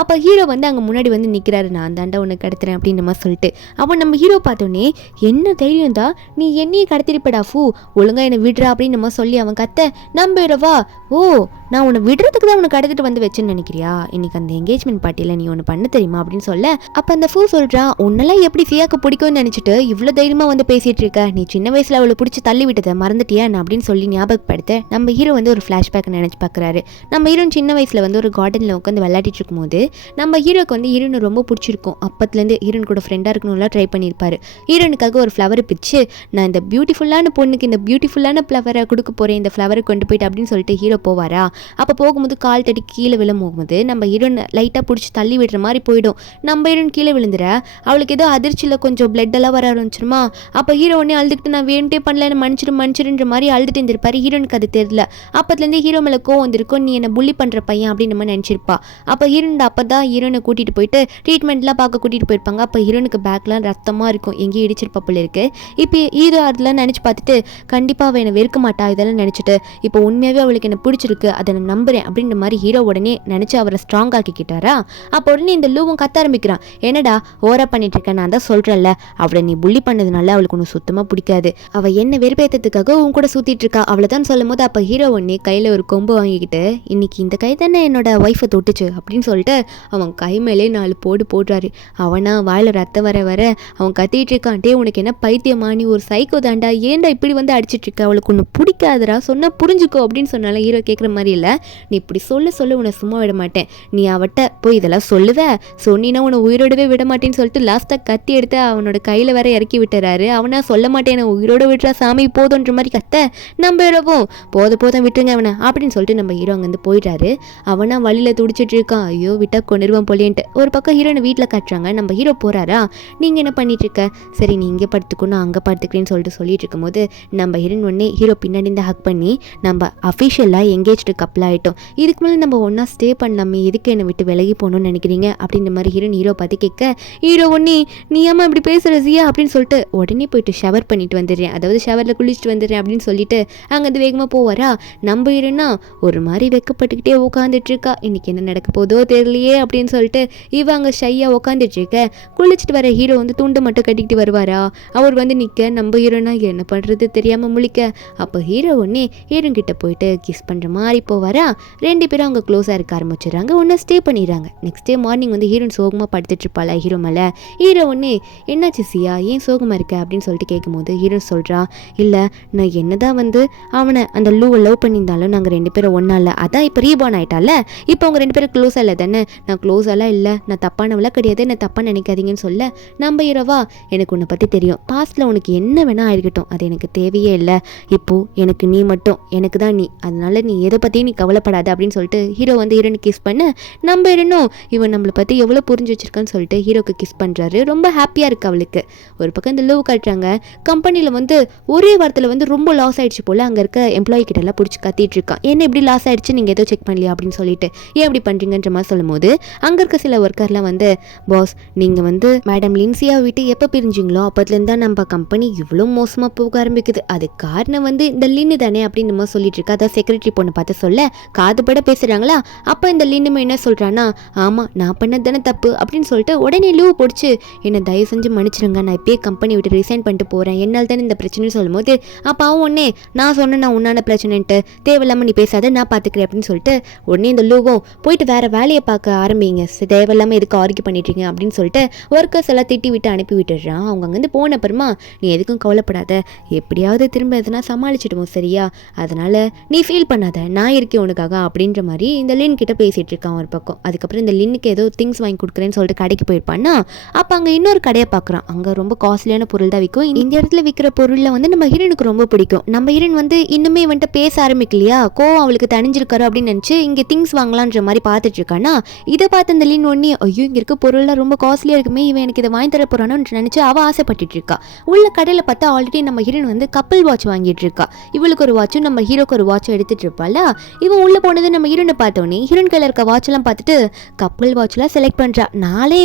அப்போ ஹீரோ வந்து அங்கே முன்னாடி வந்து நிற்கிறாரு, நான் தாண்டா உன்னை கடத்துறேன் அப்படின்ற மாதிரி சொல்லிட்டு. அவன் நம்ம ஹீரோ பார்த்தோன்னே என்ன தைரியம் தான் நீ என்னையே கடத்திருப்படா ஃபூ, ஒழுங்கா என்னை விடுறா அப்படின்னு நம்ம சொல்லி அவன் கத்த நம்பிடுவா. ஓ நான் உன்னை விடுறதுக்கு தான் உனக்கு கடத்திட்டு வந்து வச்சுன்னு நினைக்கிறியா, இன்னைக்கு அந்த என்கேஜ்மெண்ட் பார்ட்டியில் நீ ஒன்று பண்ண தெரியுமா அப்படின்னு சொல்ல அப்போ அந்த ஃபூ சொல்றா உன்னெல்லாம் எப்படி சியாக்கு பிடிக்கும்னு நினச்சிட்டு இவ்வளோ தைரியமாக வந்து பேசிட்டு இருக்க, நீ சின்ன வயசில் அவளை பிடிச்சி தள்ளி விட்டதை மறந்துட்டியா அப்படின்னு சொல்லி ஞாபகப்படுத்த நம்ம ஹீரோ வந்து ஒரு ஃப்ளாஷ்பேக் நினச்சி பார்க்குறாரு. நம்ம ஹீரோன் சின்ன வயசில் வந்து ஒரு கார்டனில் உட்காந்து விளையாடிட்டு இருக்கும்போது நம்ம ஹீரோக்கு வந்து ஹீரோனை ரொம்ப பிடிச்சிருக்கும். அப்பத்துலேருந்து ஹீரோன் கூட ஃப்ரெண்டாக இருக்கணும்லாம் ட்ரை பண்ணியிருப்பாரு. ஹீரோனுக்காக ஒரு ஃப்ளவரை பிரித்து நான் இந்த பியூட்டிஃபுல்லான பொண்ணுக்கு இந்த பியூட்டிஃபுல்லான ஃப்ளவரை கொடுக்க போகிறேன், இந்த ஃப்ளவரை கொண்டு போயிட்டு அப்படின்னு சொல்லிட்டு ஹீரோ போவாரா. அப்போ போகும்போது கால் தட்டி கீழே விழும் போகும்போது நம்ம ஹீரோன் லைட்டாக பிடிச்சி தள்ளி விடுற மாதிரி போயிடும். நம்ம ஹீரோன் கீழே விழுந்துற அவளுக்கு ஏதோ அதிர்ச்சியில் கொஞ்சம் பிளட் எல்லாம் வர ஆரம்பிச்சிருமா. அப்போ ஹீரோ உடனே அழுதுகிட்டு நான் வேணுட்டே பண்ணல மன்னிச்சிருன்ற மாதிரி அழுதுட்டு இருந்திருப்பாரு. ஹீரோனுக்கு அது தெரியல. அப்பத்துலேருந்து ஹீரோ மேலே கோவம் வந்திருக்கும், நீ என்னை புள்ளி பண்ணுற பையன் அப்படின்னு நம்ம நினச்சிருப்பா. அப்போ ஹீரோனோட அப்போ தான் ஹீரோனை கூட்டிகிட்டு போயிட்டு ட்ரீட்மெண்ட்லாம் பார்க்க கூட்டிகிட்டு போயிருப்பாங்க. அப்போ ஹீரோனுக்கு பேக்லாம் ரத்தமாக இருக்கும், எங்கேயும் இடிச்சிருப்பா போல இருக்கு. இப்போ ஹீரோ அதெல்லாம் நினச்சி பார்த்துட்டு கண்டிப்பாக அவள் என்னை வெறுக்க மாட்டா இதெல்லாம் நினச்சிட்டு இப்போ உண்மையாகவே அவளுக்கு என்ன பிடிச்சிருக்கு அதை நான் நம்புறேன் அப்படின்ற மாதிரி ஹீரோ உடனே நினச்சி அவரை ஸ்ட்ராங் ஆக்கிக்கிட்டாரா. அப்போ உடனே இந்த லூவும் கத்த ஆரம்பிக்கிறான், என்னடா ஓரா பண்ணிட்டு இருக்கேன், நான் தான் சொல்கிறேன்ல அவளை நீ புள்ளி பண்ணதுனால அவளுக்கு ஒன்று சுத்தமாக பிடிக்காது, அவள் என்ன வெறுப்பேற்றத்துக்காக உன் கூட சுற்றிட்டு இருக்கா அவ்வளோதான் சொல்லும் போது அப்போ ஹீரோ உடனே கையில் ஒரு கொம்பு வாங்கிக்கிட்டு இன்னைக்கு இந்த கை தானே என்னோட ஒய்ஃபை தொட்டுச்சு அப்படின்னு சொல்லிட்டு அவன் கை மேலே 4 போடு போடுறாரு. அவனா வாயில் ரத்தம் வர வர அவன் கத்திட்டு இருக்கான், டே உனக்கு என்ன பைத்தியமா, நீ ஒரு சைக்கோ தாண்டா, ஏன்டா இப்படி வந்து அடிச்சிட்டு இருக்க, அவளுக்கு ஒன்று பிடிக்காதரா சொன்னா புரிஞ்சுக்கோ அப்படின்னு சொன்னாலும் ஹீரோ கேட்குற மாதிரி இல்லை, நீ இப்படி சொல்ல உன்னை சும்மா விட மாட்டேன், நீ அவட்ட போய் இதெல்லாம் சொல்லுவ, சொன்னினா உன்னை உயிரோடவே விட மாட்டேன்னு சொல்லிட்டு லாஸ்ட்டாக கத்தி எடுத்து அவனோட கையில் வேற இறக்கி விட்டுறாரு. அவனா சொல்ல மாட்டேன் நான் உயிரோட விட்டுறா சாமி போதுன்ற மாதிரி கத்த நம்ம ஹீரோவும் போதும் விட்டுருங்க அவனை அப்படின்னு சொல்லிட்டு நம்ம ஹீரோ அங்கேருந்து போயிட்டாரு. அவனா வழியில் துடிச்சிட்டு இருக்கான், ஐயோ விட்டா கொண்டுருவான் போலேன்ட்டு. ஒரு பக்கம் ஹீரோனை வீட்டில் காட்டுறாங்க. நம்ம ஹீரோ போறாரா, நீங்கள் என்ன பண்ணிட்டு இருக்க, சரி நீ இங்கே படுத்துக்கணும் அங்கே படுத்துக்கிறேன்னு சொல்லிட்டு இருக்கும்போது நம்ம ஹீரோன் உடனே ஹீரோ பின்னாடி இந்த ஹக் பண்ணி நம்ம அஃபிஷியலாக எங்கேஜ்டு கப்பல் ஆகிட்டோம், இதுக்கு மேலே நம்ம ஒன்றா ஸ்டே பண்ணலாமே, எதுக்கு என்னை விட்டு விலகி போகணும்னு நினைக்கிறீங்க அப்படின்ற மாதிரி ஹீரோ பார்த்து கேட்க ஹீரோ ஒன்னே நீ ஏமா இப்படி பேசுகிற ஜியா அப்படின்னு சொல்லிட்டு உடனே போயிட்டு ஷவர் பண்ணிட்டு வந்துடுறேன், அதாவது ஷவரில் குளிச்சுட்டு வந்துடுறேன் அப்படின்னு சொல்லிட்டு அங்கேருந்து வேகமாக போவாரா. நம்ம ஹீரோனா ஒரு மாதிரி வெக்கப்பட்டுக்கிட்டே உட்காந்துட்டு இருக்கா, இன்னைக்கு என்ன நடக்க போதோ தெரியலையே அப்படின்னு சொல்லிட்டு இவ அங்கே ஷையாக உட்காந்துட்டு இருக்க. குளிச்சுட்டு வர ஹீரோ வந்து துண்டு மட்டும் கட்டிக்கிட்டு வருவாரா. அவர் வந்து நிற்க நம்ம ஹீரோனா என்ன பண்ணுறது தெரியாமல் முழிக்க. அப்போ ஹீரோ ஒன்னே ஹீரோயின் கிட்ட போயிட்டு கிஸ் பண்ணுற மாதிரி போவாரா. 2 பேரும் அவங்க க்ளோஸாக இருக்க ஆரம்பிச்சிடுறாங்க. ஒன்று ஸ்டே பண்ணிடுறாங்க. நெக்ஸ்ட் டே மார்னிங் வந்து ஹீரோயின் சோகமாக படுத்துட்டு இருப்பாளா ஹீரோ மேலே. ஹீரோ ஒன்னே என்னாச்சு சியா, ஏன் சோகமாக இருக்க அப்படின்னு சொல்லிட்டு கேட்கும்போது ஹீரோயின் சொல்கிறா, இல்லை நான் என்னதான் வந்து அவனை அந்த லூவை லவ் பண்ணியிருந்தாலும் நாங்கள் 2 பேரும் ஒன்றா இல்லை, அதான் இப்போ ரீபார்ன் ஆகிட்டால, இப்போ அவங்க 2 பேரும் க்ளோஸாக இல்லை தானே. நான் க்ளோஸாலாம் இல்லை, நான் தப்பானவளாக கிடையாது, நான் தப்பாக நினைக்காதீங்கன்னு சொல்ல நம்ம ஹீரோவா எனக்கு உன்னை பற்றி தெரியும், பாஸ்ட்டில் உனக்கு என்ன வேணால் ஆயிருக்கட்டும், அது எனக்கு தேவையே இல்லை, இப்போது எனக்கு நீ மட்டும், எனக்கு தான் நீ, அதனால நீ எதை பற்றியும் நீ கவலைப்படாத அப்படின்னு சொல்லிட்டு ஹீரோ வந்து ஹீரோனை கிஸ் பண்ண நம்ம ஹீரோனும் இவன் நம்மளை பற்றி எவ்வளோ புரிஞ்சு வச்சிருக்கான்னு சொல்லிட்டு ஹீரோக்கு கிஸ் பண்ணுறாரு. ரொம்ப ஹாப்பியாக இருக்குது அவளுக்கு. ஒரு பக்கம் இந்த லவ் காட்டுறாங்க. கம்பெனியில் வந்து ஒரே வாரத்தில் வந்து ரொம்ப லாஸ் ஆகிடுச்சு போல் அங்கே இருக்க எம்ப்ளாயி கிட்டலாம் பிடிச்சி கத்திட்டு இருக்கான். என்ன இப்படி லாஸ் ஆகிடுச்சு, நீங்கள் ஏதோ செக் பண்ணலையா அப்படின்னு சொல்லிட்டு ஏன் அப்படி பண்ணுறீங்கன்ற மாதிரி சொல்லும் போது அங்கே இருக்க சில ஒர்க்கர்லாம் வந்து பாஸ் நீங்கள் வந்து மேடம் லின்சியா விட்டு எப்போ பிரிஞ்சிங்களோ அப்போதுலேருந்து தான் நம்ம கம்பெனி இவ்வளோ மோசமாக போக ஆரம்பிக்குது, அது காரணம் வந்து இந்த லின்னு தானே அப்படின்னு நம்ம சொல்லிட்டு இருக்கா. அதான் செக்ரட்டரி பொண்ணு பார்த்து சொல்ல காதுபட பேசுகிறாங்களா. அப்போ இந்த லின்னுமே என்ன சொல்கிறான்னா, ஆமாம் நான் பண்ணது தானே தப்பு அப்படின்னு சொல்லிட்டு உடனே லீவ் பிடிச்சி என்னை தயவு செஞ்சு மன்னிச்சிருங்க, நான் இப்போயே கம்பெனி விட்டு ரிசைன் பண்ணிட்டு போகிறேன், என்னால் தானே இந்த பிரச்சனைன்னு சொல்லும் போது அப்போ அவன் உடனே நான் சொன்னேன் நான் உன்னான பிரச்சனைன்ட்டு தேவையில்லாமல் நீ பேசாத நான் பார்த்துக்கிறேன் அப்படின்னு சொல்லிட்டு உடனே இந்த லூவும் போயிட்டு வேறு வேலையை பார்க்க ஆரம்பிங்க, தேவையில்லாமல் எதுக்கு ஆர்கியூ பண்ணிட்டுருங்க அப்படின்னு சொல்லிட்டு ஒர்க்கர்ஸ் எல்லாம் திட்டி விட்டு அனுப்பி விட்டுடுறான். அவங்க அங்கேருந்து போன அப்புறமா நீ எதுக்கும் கவலைப்படாத, எப்படியாவது திரும்ப எதுனா சமாளிச்சிடுவோம் சரியா, அதனால் நீ ஃபீல் பண்ணாத, நான் இருக்கேன் உனக்காக அப்படின்ற மாதிரி இந்த லின் கிட்ட பேசிகிட்டு இருக்கான் ஒரு பக்கம். அதுக்கப்புறம் இந்த லின்னுக்கு ஏதோ திங்ஸ் வாங்கி கொடுக்குறேன்னு சொல்லிட்டு கடைக்கு போயிருப்பான்னா அப்போ அங்கே இன்னொரு கடையை பார்க்குறான். அங்கே ரொம்ப காஸ்ட்லியான பொருள் தான் விற்கும். இந்த இடத்துல விற்கிற பொருளில் வந்து நம்ம ஹீரோனுக்கு ரொம்ப பிடிக்கும். நம்ம ஹீரோன் வந்து இன்னுமே வந்துட்டு பேச ஆரம்பிக்கலையா, கோவம் அவளுக்கு தணிஞ்சிருக்காரு அப்படின்னு நினச்சி இங்கே திங்ஸ் வாங்கலான்ற மாதிரி பார்த்துட்டு இருக்கானா. இதை பார்த்து இந்த லின் ஒன்னே ஐயோ இங்கே இருக்க பொருள்லாம் ரொம்ப காஸ்ட்லியாக இருக்குமே, இவன் எனக்கு இதை வாங்கி தர போறான்னு நினச்சி அவள் ஆசைப்பட்டுட்டு இருக்கா. உள்ள கடையில் பார்த்தா ஆல்ரெடி நம்ம ஹீரோன் வந்து கப்பல் வாட்ச் வாங்கிட்டு இருக்கா. இவளுக்கு ஒரு வாட்சும் நம்ம ஹீரோக்கு ஒரு வாட்சும் எடுத்துட்டு இருப்பாளா. இவன் உள்ள போனது நம்ம ஹீரோனை பார்த்தோன்னே ஹீரோன் கையில் இருக்க வாட்செல்லாம் பார்த்துட்டு கப்பல் வாட்ச்லாம் செலக்ட் பண்ணுறா. நாளே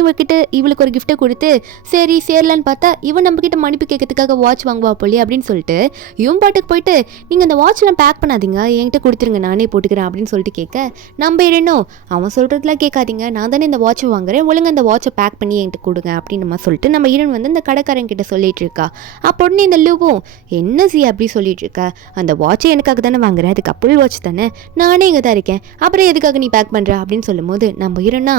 இவளுக்கு ஒரு கிஃப்ட்டை கொடுத்து சரி சேரலான்னு பார்த்தா இவன் நம்ம கிட்ட மன்னிப்பு கேட்கறதுக்காக வாட்ச் வாங்குவா போலி அப்படின்னு சொல்லிட்டு இவன் பாட்டுக்கு போயிட்டு நீங்கள் அந்த வாட்ச்லாம் பேக் பண்ணாதீங்க, என்கிட்ட கொடுத்துருங்க நானே போட்டுக்கிறேன் அப்படின்னு சொல்லிட்டு கேட்க நம்ம ஹீரோனோ அவன் சொல்கிறதுலாம் கேட்காதீங்க, நான் தானே இந்த வாட்சை வாங்குறேன், ஒழுங்கு அந்த வாட்சை பேக் பண்ணி என்கிட்ட கொடுங்க அப்படின்னு நம்ம சொல்லிட்டு நம்ம ஹீரோன் வந்து இந்த கடைக்காரன் கிட்ட சொல்லிட்டு இருக்கா. அப்போ உடனே இந்த லூவும் என்ன சி அப்படி சொல்லிட்டு இருக்கா, அந்த வாட்சை எனக்காக தானே வாங்குறேன், அது கப்பல் வாட்ச் தானே, நானே இங்கே தான் இருக்கேன், அப்புறம் எதுக்காக நீ பேக் பண்ணுற அப்படின்னு சொல்லும் போது நம்ம ஹீரோனா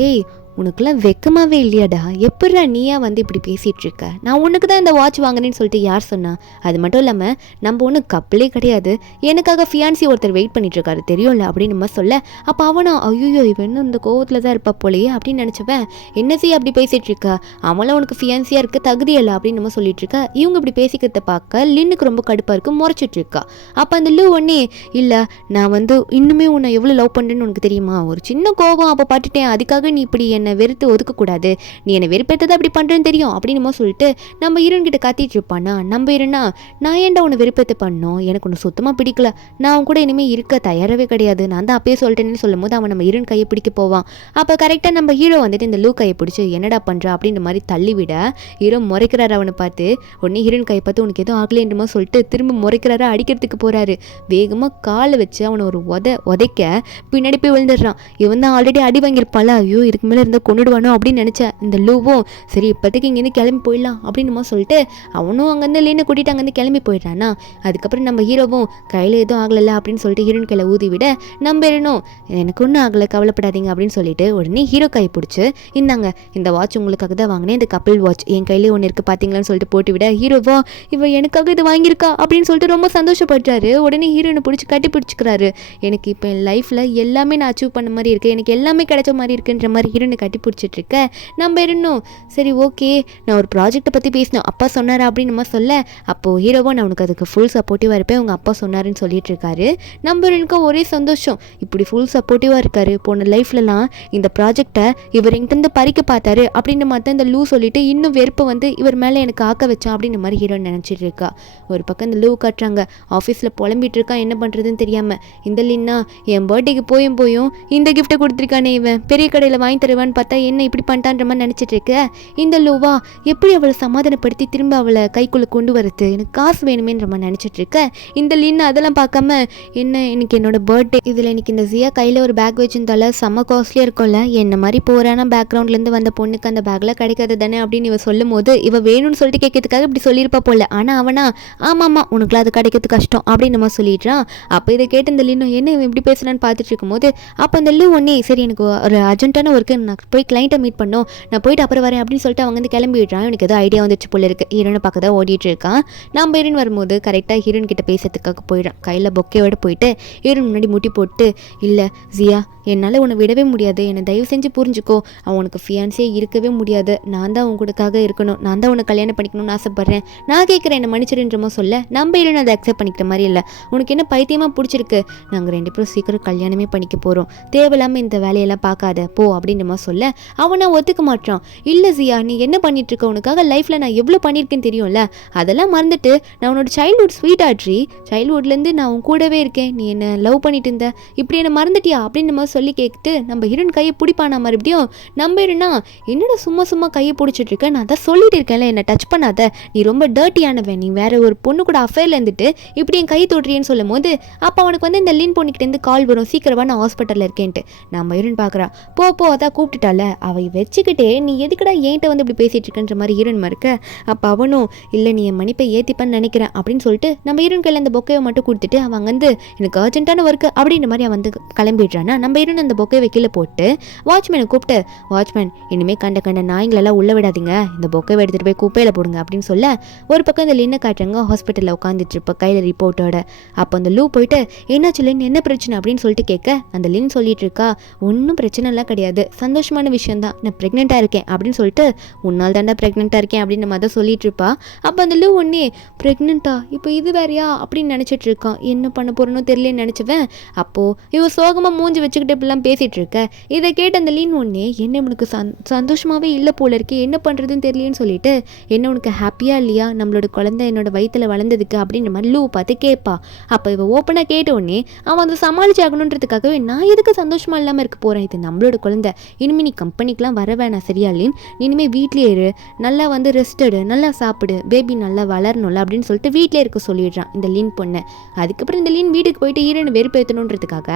டேய் உனக்குலாம் வெக்கமாகவே இல்லையாடா, எப்படா நீயா வந்து இப்படி பேசிகிட்டு இருக்க, நான் உனக்கு தான் இந்த வாட்ச் வாங்கினேன்னு சொல்லிட்டு யார் சொன்னா, அது மட்டும் இல்லாமல் நம்ம ஒன்றும் கப்பலே கிடையாது, எனக்காக ஃபியான்சி ஒருத்தர் வெயிட் பண்ணிட்டு இருக்காரு தெரியும்ல அப்படின்னு நம்ம சொல்ல அப்போ அவனா ஐயோ இவன் இன்னும் இந்த கோவத்தில் தான் இருப்பா போலையே அப்படின்னு நினச்சவன் என்ன செய்ய அப்படி பேசிகிட்டு இருக்கா, அவளாம் உனக்கு ஃபியான்சியாக இருக்க தகுதியில்லை அப்படின்னு நம்ம சொல்லிட்டு இருக்கா. இவங்க இப்படி பேசிக்கிறத பார்க்க லின்னுக்கு ரொம்ப கடுப்பாக இருக்கு, முறைச்சிட்டு இருக்கா. அப்போ அந்த லூ ஒன்னே இல்லை நான் வந்து இன்னுமே உன்னை எவ்வளோ லவ் பண்ணுறேன்னு உனக்கு தெரியுமா, ஒரு சின்ன கோபம் அப்போ பட்டுட்டேன், அதுக்காக நீ இப்படி என்னை வெறுத்து ஒதுக்கக்கூடாது, நீ என்னை வெறுப்பேற்றதை அப்படி பண்ணுறேன்னு தெரியும் அப்படின்னு சொல்லிட்டு நம்ம ஹீரோன் கிட்ட காத்திட்டு இருப்பானா. நம்ம ஹீரோனா நான் ஏன்டா உன்னை வெறுப்பேற்ற பண்ணோம், எனக்கு ஒன்று சுத்தமாக பிடிக்கல, நான் அவன் கூட இனிமேல் இருக்க தயாராகவே கிடையாது, நான் தான் அப்பயே சொல்லிட்டேன்னு சொல்லும் போது அவன் நம்ம ஹீரோன் கையை பிடிக்க போவான். அப்போ கரெக்டாக நம்ம ஹீரோ வந்துட்டு இந்த லூ கையை பிடிச்சி என்னடா பண்ணுறா அப்படின்ற மாதிரி தள்ளிவிட ஹீரோ முறைக்கிறாரு அவனை பார்த்து. உடனே ஹீரோன் கையை பார்த்து உனக்கு எதுவும் ஆகலைன்றமா சொல்லிட்டு திரும்ப முறைக்கிறாரு, அடிக்கிறதுக்கு போகிறாரு. வேகமாக காலை வச்சு அவனை ஒரு உதைக்க பின்னாடி போய் விழுந்துடுறான். இவன் தான் ஆல்ரெடி அடி வாங்கியிருப்பாள், ஐயோ இதுக்கு மேலே இருந்தால் கொண்டுடுவானோ அப்படின்னு நினச்சேன். இந்த லூவும் சரி இப்போதைக்கு இங்கேருந்து கிளம்பி போயிடலாம் அப்படின்னு சொல்லிட்டு அவனும் அங்கேருந்து லின்னு கூட்டிகிட்டு அங்கேருந்து கிளம்பி போயிடுறானா. அதுக்கப்புறம் நம்ம ஹீரோவும் கையில் எதுவும் ஆகலை அப்படின்னு சொல்லிட்டு ஹீரோன் கையில் ஊதி விட நம்ம ஹீரோனும் எனக்கு ஒன்றும் ஆகலை கவலைப்படாதீங்க அப்படின்னு சொல்லிட்டு உடனே ஹீரோ கை பிடிச்சி இந்தாங்க இந்த வாட்ச் உங்களுக்காக தான் வாங்கினேன், இந்த கப்பல் வாட்ச் என் கையிலே ஒன்று இருக்குது பார்த்தீங்களான்னு சொல்லிட்டு போட்டு விட ஹீரோவா இவன் எனக்காக இது வாங்கியிருக்கா அப்படின்னு சொல்லிட்டு ரொம்ப சந்தோஷப்படுறாரு. உடனே ஹீரோனை பிடிச்சி கட்டி பிடிச்சிக்கிறாரு. எனக்கு இப்போ என் லைஃப்பில் எல்லாமே நான் அச்சீவ் பண்ண மாதிரி இருக்குது, எனக்கு எல்லாமே கிடைச்ச மாதிரி இருக்குன்ற மாதிரி ஹீரோனை கட்டி பிடிச்சிட்டு இருக்க. நம்ம இருந்தோம் சரி ஓகே நான் ஒரு ப்ராஜெக்டை பற்றி பேசினோம் அப்பா சொன்னார் அப்படின்னு நம்ம சொல்ல அப்போது ஹீரோவோ நான் உனக்கு அதுக்கு ஃபுல் சப்போர்ட்டிவாக இருப்பேன் உங்கள் அப்பா சொன்னாருன்னு சொல்லிட்டு இருக்காரு. நம்ம எனக்கு ஒரே சந்தோஷம், இப்படி ஃபுல் சப்போர்ட்டிவாக இருக்காரு, போன லைஃப்லலாம் இந்த ப்ராஜெக்டை இவர் எங்கிட்ட பறிக்க பார்த்தாரு அப்படின்னு மாதிரி இந்த லூ சொல்லிட்டு இன்னும் வெறுப்பை வந்து இவர் மேலே எனக்கு ஆக்க வச்சான் அப்படின்னு மாதிரி ஹீரோ நினச்சிட்டு இருக்கா. ஒரு பக்கம் இந்த லூ காட்டுறாங்க, ஆஃபீஸில் புலம்பிட்டு இருக்கா என்ன பண்ணுறதுன்னு தெரியாமல். இந்த லின்னா என் பர்த்டேக்கு போயும் இந்த கிஃப்ட்டை கொடுத்துருக்கானே இவன் பெரிய கடையில் வாங்கி தருவான்னு வருவான்னு பார்த்தா என்ன இப்படி பண்ணிட்டான்ற மாதிரி நினச்சிட்டு இருக்க. இந்த லூவா எப்படி அவளை சமாதானப்படுத்தி திரும்ப அவளை கைக்குள்ளே கொண்டு வரது, எனக்கு காசு வேணுமேன்ற மாதிரி நினச்சிட்டு இருக்க. இந்த லின்னு அதெல்லாம் பார்க்காம என்ன இன்னைக்கு என்னோட பர்த்டே, இதில் இன்னைக்கு இந்த ஜியா கையில் ஒரு பேக் வச்சிருந்தால செம்ம காஸ்ட்லியாக இருக்கும்ல, என்ன மாதிரி போகிறானா பேக்ரவுண்ட்லேருந்து வந்த பொண்ணுக்கு அந்த பேக்கில் கிடைக்காது தானே அப்படின்னு இவ சொல்லும் போது இவ வேணும்னு சொல்லிட்டு கேட்கறதுக்காக இப்படி சொல்லியிருப்பா போல. ஆனால் அவனா ஆமாம்மா உனக்குலாம் அது கிடைக்கிறது கஷ்டம் அப்படின்னு நம்ம சொல்லிடுறான். அப்போ இதை கேட்டு இந்த லின்னு என்ன இவன் இப்படி பேசுனான்னு பார்த்துட்டு இருக்கும்போது அப்போ அந்த லூ ஒன்னே சரி எனக்கு ஒரு அர்ஜென்ட்டான ஒர்க்கு, நான் போய் கிளைண்ட்டை மீட் பண்ணோம், நான் போயிட்டு அப்புறம் வரேன் அப்படின்னு சொல்லிட்டு அவங்க வந்து கிளம்பி விடுறான். எனக்கு ஏதோ ஐடியா வந்துச்சு போல இருக்கு. ஹீரோனை பார்க்க தான் ஓடிட்டு இருக்கான். நம்ம ஹீரோன் வரும்போது கரெக்டாக ஹீரோன் கிட்ட பேசுறதுக்காக போயிடான். கையில் பொக்கையோட போயிட்டு ஹீரோன் முன்னாடி முட்டி போட்டு இல்லை ஜியா என்னால் உன்னை விடவே முடியாது, என்னை தயவு செஞ்சு புரிஞ்சுக்கோ, அவனுக்கு ஃபியான்ஸே இருக்கவே முடியாது, நான் தான் உங்களுக்காக இருக்கணும், நான் தான் உன்னை கல்யாணம் பண்ணிக்கணும்னு ஆசைப்பட்றேன், நான் கேட்குறேன் என்ன மன்னிச்சிருன்றமோ சொல்ல. நம்ம ஹீரோன் அதை அக்செப்ட் பண்ணிக்கிற மாதிரி இல்லை. உனக்கு என்ன பைத்தியமாக பிடிச்சிருக்கு, நாங்கள் 2 பேரும் சீக்கிரம் கல்யாணமே பண்ணிக்க போகிறோம், தேவையில்லாமல் இந்த வேலையெல்லாம் பார்க்காத போ அப்படின்றமா சொல்ல அவனை ஒத்துக்க மாட்டான். இல்லை ஜியா நீ என்ன பண்ணிட்டு இருக்க, உனக்காக லைஃப்பில் நான் எவ்வளோ பண்ணியிருக்கேன்னு தெரியும்ல, அதெல்லாம் மறந்துட்டு நான் உன்னோட சைல்ட்ஹுட் ஸ்வீட் ஆட்ரி, சைல்ட்ஹுட்லேருந்து நான் உன் கூடவே இருக்கேன், நீ என்ன லவ் பண்ணிட்டு இருந்த, இப்படி என்ன மறந்துட்டியா அப்படின்னு நம்ம சொல்லி கேட்டு நம்ம ஹீரோன் கையை பிடிப்பானா மறுபடியும். நம்ம ஹீரோனா என்னடா சும்மா சும்மா கையை பிடிச்சிட்டு இருக்க, நான் தான் சொல்லிட்டு இருக்கேன்ல என்னை டச் பண்ணாத, நீ ரொம்ப டர்ட்டியானவன், நீ வேற ஒரு பொண்ணு கூட அஃபேர்ல இருந்துட்டு இப்படி என் கை தொடுறியன்னு சொல்லும் போது அப்போ அவனுக்கு வந்து இந்த லின் பொண்ணுக்கிட்டேருந்து கால் வரும், சீக்கிரமா நான் ஹாஸ்பிட்டலில் இருக்கேன்ட்டு. நம்ம ஹீரோன் பார்க்குறான். போ அதான் கூப்பிட்டுட்டால அவை வச்சுக்கிட்டே நீ எதுக்குடா என்கிட்ட வந்து இப்படி பேசிட்டு இருக்கன்ற மாதிரி ஹீரோன் மறுக்க. அப்போ அவனும் இல்லை நீ என் மன்னிப்பை ஏற்றிப்பான்னு நினைக்கிறேன் அப்படின்னு சொல்லிட்டு நம்ம ஹீரோன் கையில் அந்த பொக்கையை மட்டும் கொடுத்துட்டு அவங்க வந்து எனக்கு அர்ஜென்ட்டான ஒர்க்கு அப்படின்ற மாதிரி அவன் வந்து கிளம்பிடுறான்னா. நம்ம ஹீரோன் அந்த பொக்கையை கீழே போட்டு வாட்ச்மேனை கூப்பிட்டு வாட்ச்மேன் இனிமேல் கண்ட நாய்களெல்லாம் உள்ள விடாதீங்க, இந்த பொக்கையை எடுத்துகிட்டு போய் குப்பையில் போடுங்க அப்படின்னு சொல்ல ஒரு பக்கம் இந்த லின்னை காட்டுறாங்க ஹாஸ்பிட்டலில் உட்காந்துட்டு இருப்ப கையில் ரிப்போர்ட்டோட. அப்போ அந்த லூ போயிட்டு என்னாச்சு லின் என்ன பிரச்சனை அப்படின்னு சொல்லிட்டு கேட்க அந்த லின் சொல்லிட்டு இருக்கா ஒன்றும் பிரச்சனைலாம் கிடையாது, சந்தோஷமான விஷயம் தான், நான் ப்ரெக்னெண்ட்டாக இருக்கேன் அப்படின்னு சொல்லிட்டு உன்னால் தாண்டா ப்ரெக்னெண்ட்டாக இருக்கேன் அப்படின்னு நம்ம அதை சொல்லிட்டு இருப்பா. அப்போ அந்த லூ ஒன்னே ப்ரெக்னெண்ட்டா இப்போ இது வேறையா அப்படின்னு நினச்சிட்டு இருக்கான். என்ன பண்ண போறேன்னு தெரியலன்னு நினச்சவன் அப்போது இவன் சோகமாக மூஞ்சி வச்சுக்கிட்டு இப்படிலாம் பேசிகிட்டு இருக்க. இதை கேட்டு அந்த லீன் ஒன்னே என்ன உனக்கு சந்தோஷமாகவே இல்லை போல இருக்கே, என்ன பண்ணுறதுன்னு தெரியலன்னு சொல்லிட்டு என்ன உனக்கு ஹாப்பியாக இல்லையா, நம்மளோட குழந்தை என்னோட வயிற்றில் வளர்ந்ததுக்கு அப்படின்ற மாதிரி லூ பார்த்து கேட்பா. அப்போ இவன் ஓப்பனாக கேட்ட உடனே அவன் அதை சமாளிச்சாகணுன்றதுக்காகவே நான் எதுக்கு சந்தோஷமாக இல்லாமல் இருக்க போகிறேன், இது நம்மளோட குழந்தை, இனிமேல் நீ கம்பெனிக்கெலாம் வர வேணாம் சரியா லீன், இனிமேல் வீட்லேயே இரு, நல்லா வந்து ரெஸ்ட் எடு, நல்லா சாப்பிடு, பேபி நல்லா வளரணும்ல அப்படின்னு சொல்லிட்டு வீட்டிலே இருக்க சொல்லிடுறான் இந்த லீன் பொண்ணு. அதுக்கப்புறம் இந்த லீன் வீட்டுக்கு போயிட்டு ஹீரோனை வெறுப்பேற்றணுன்றதுக்காக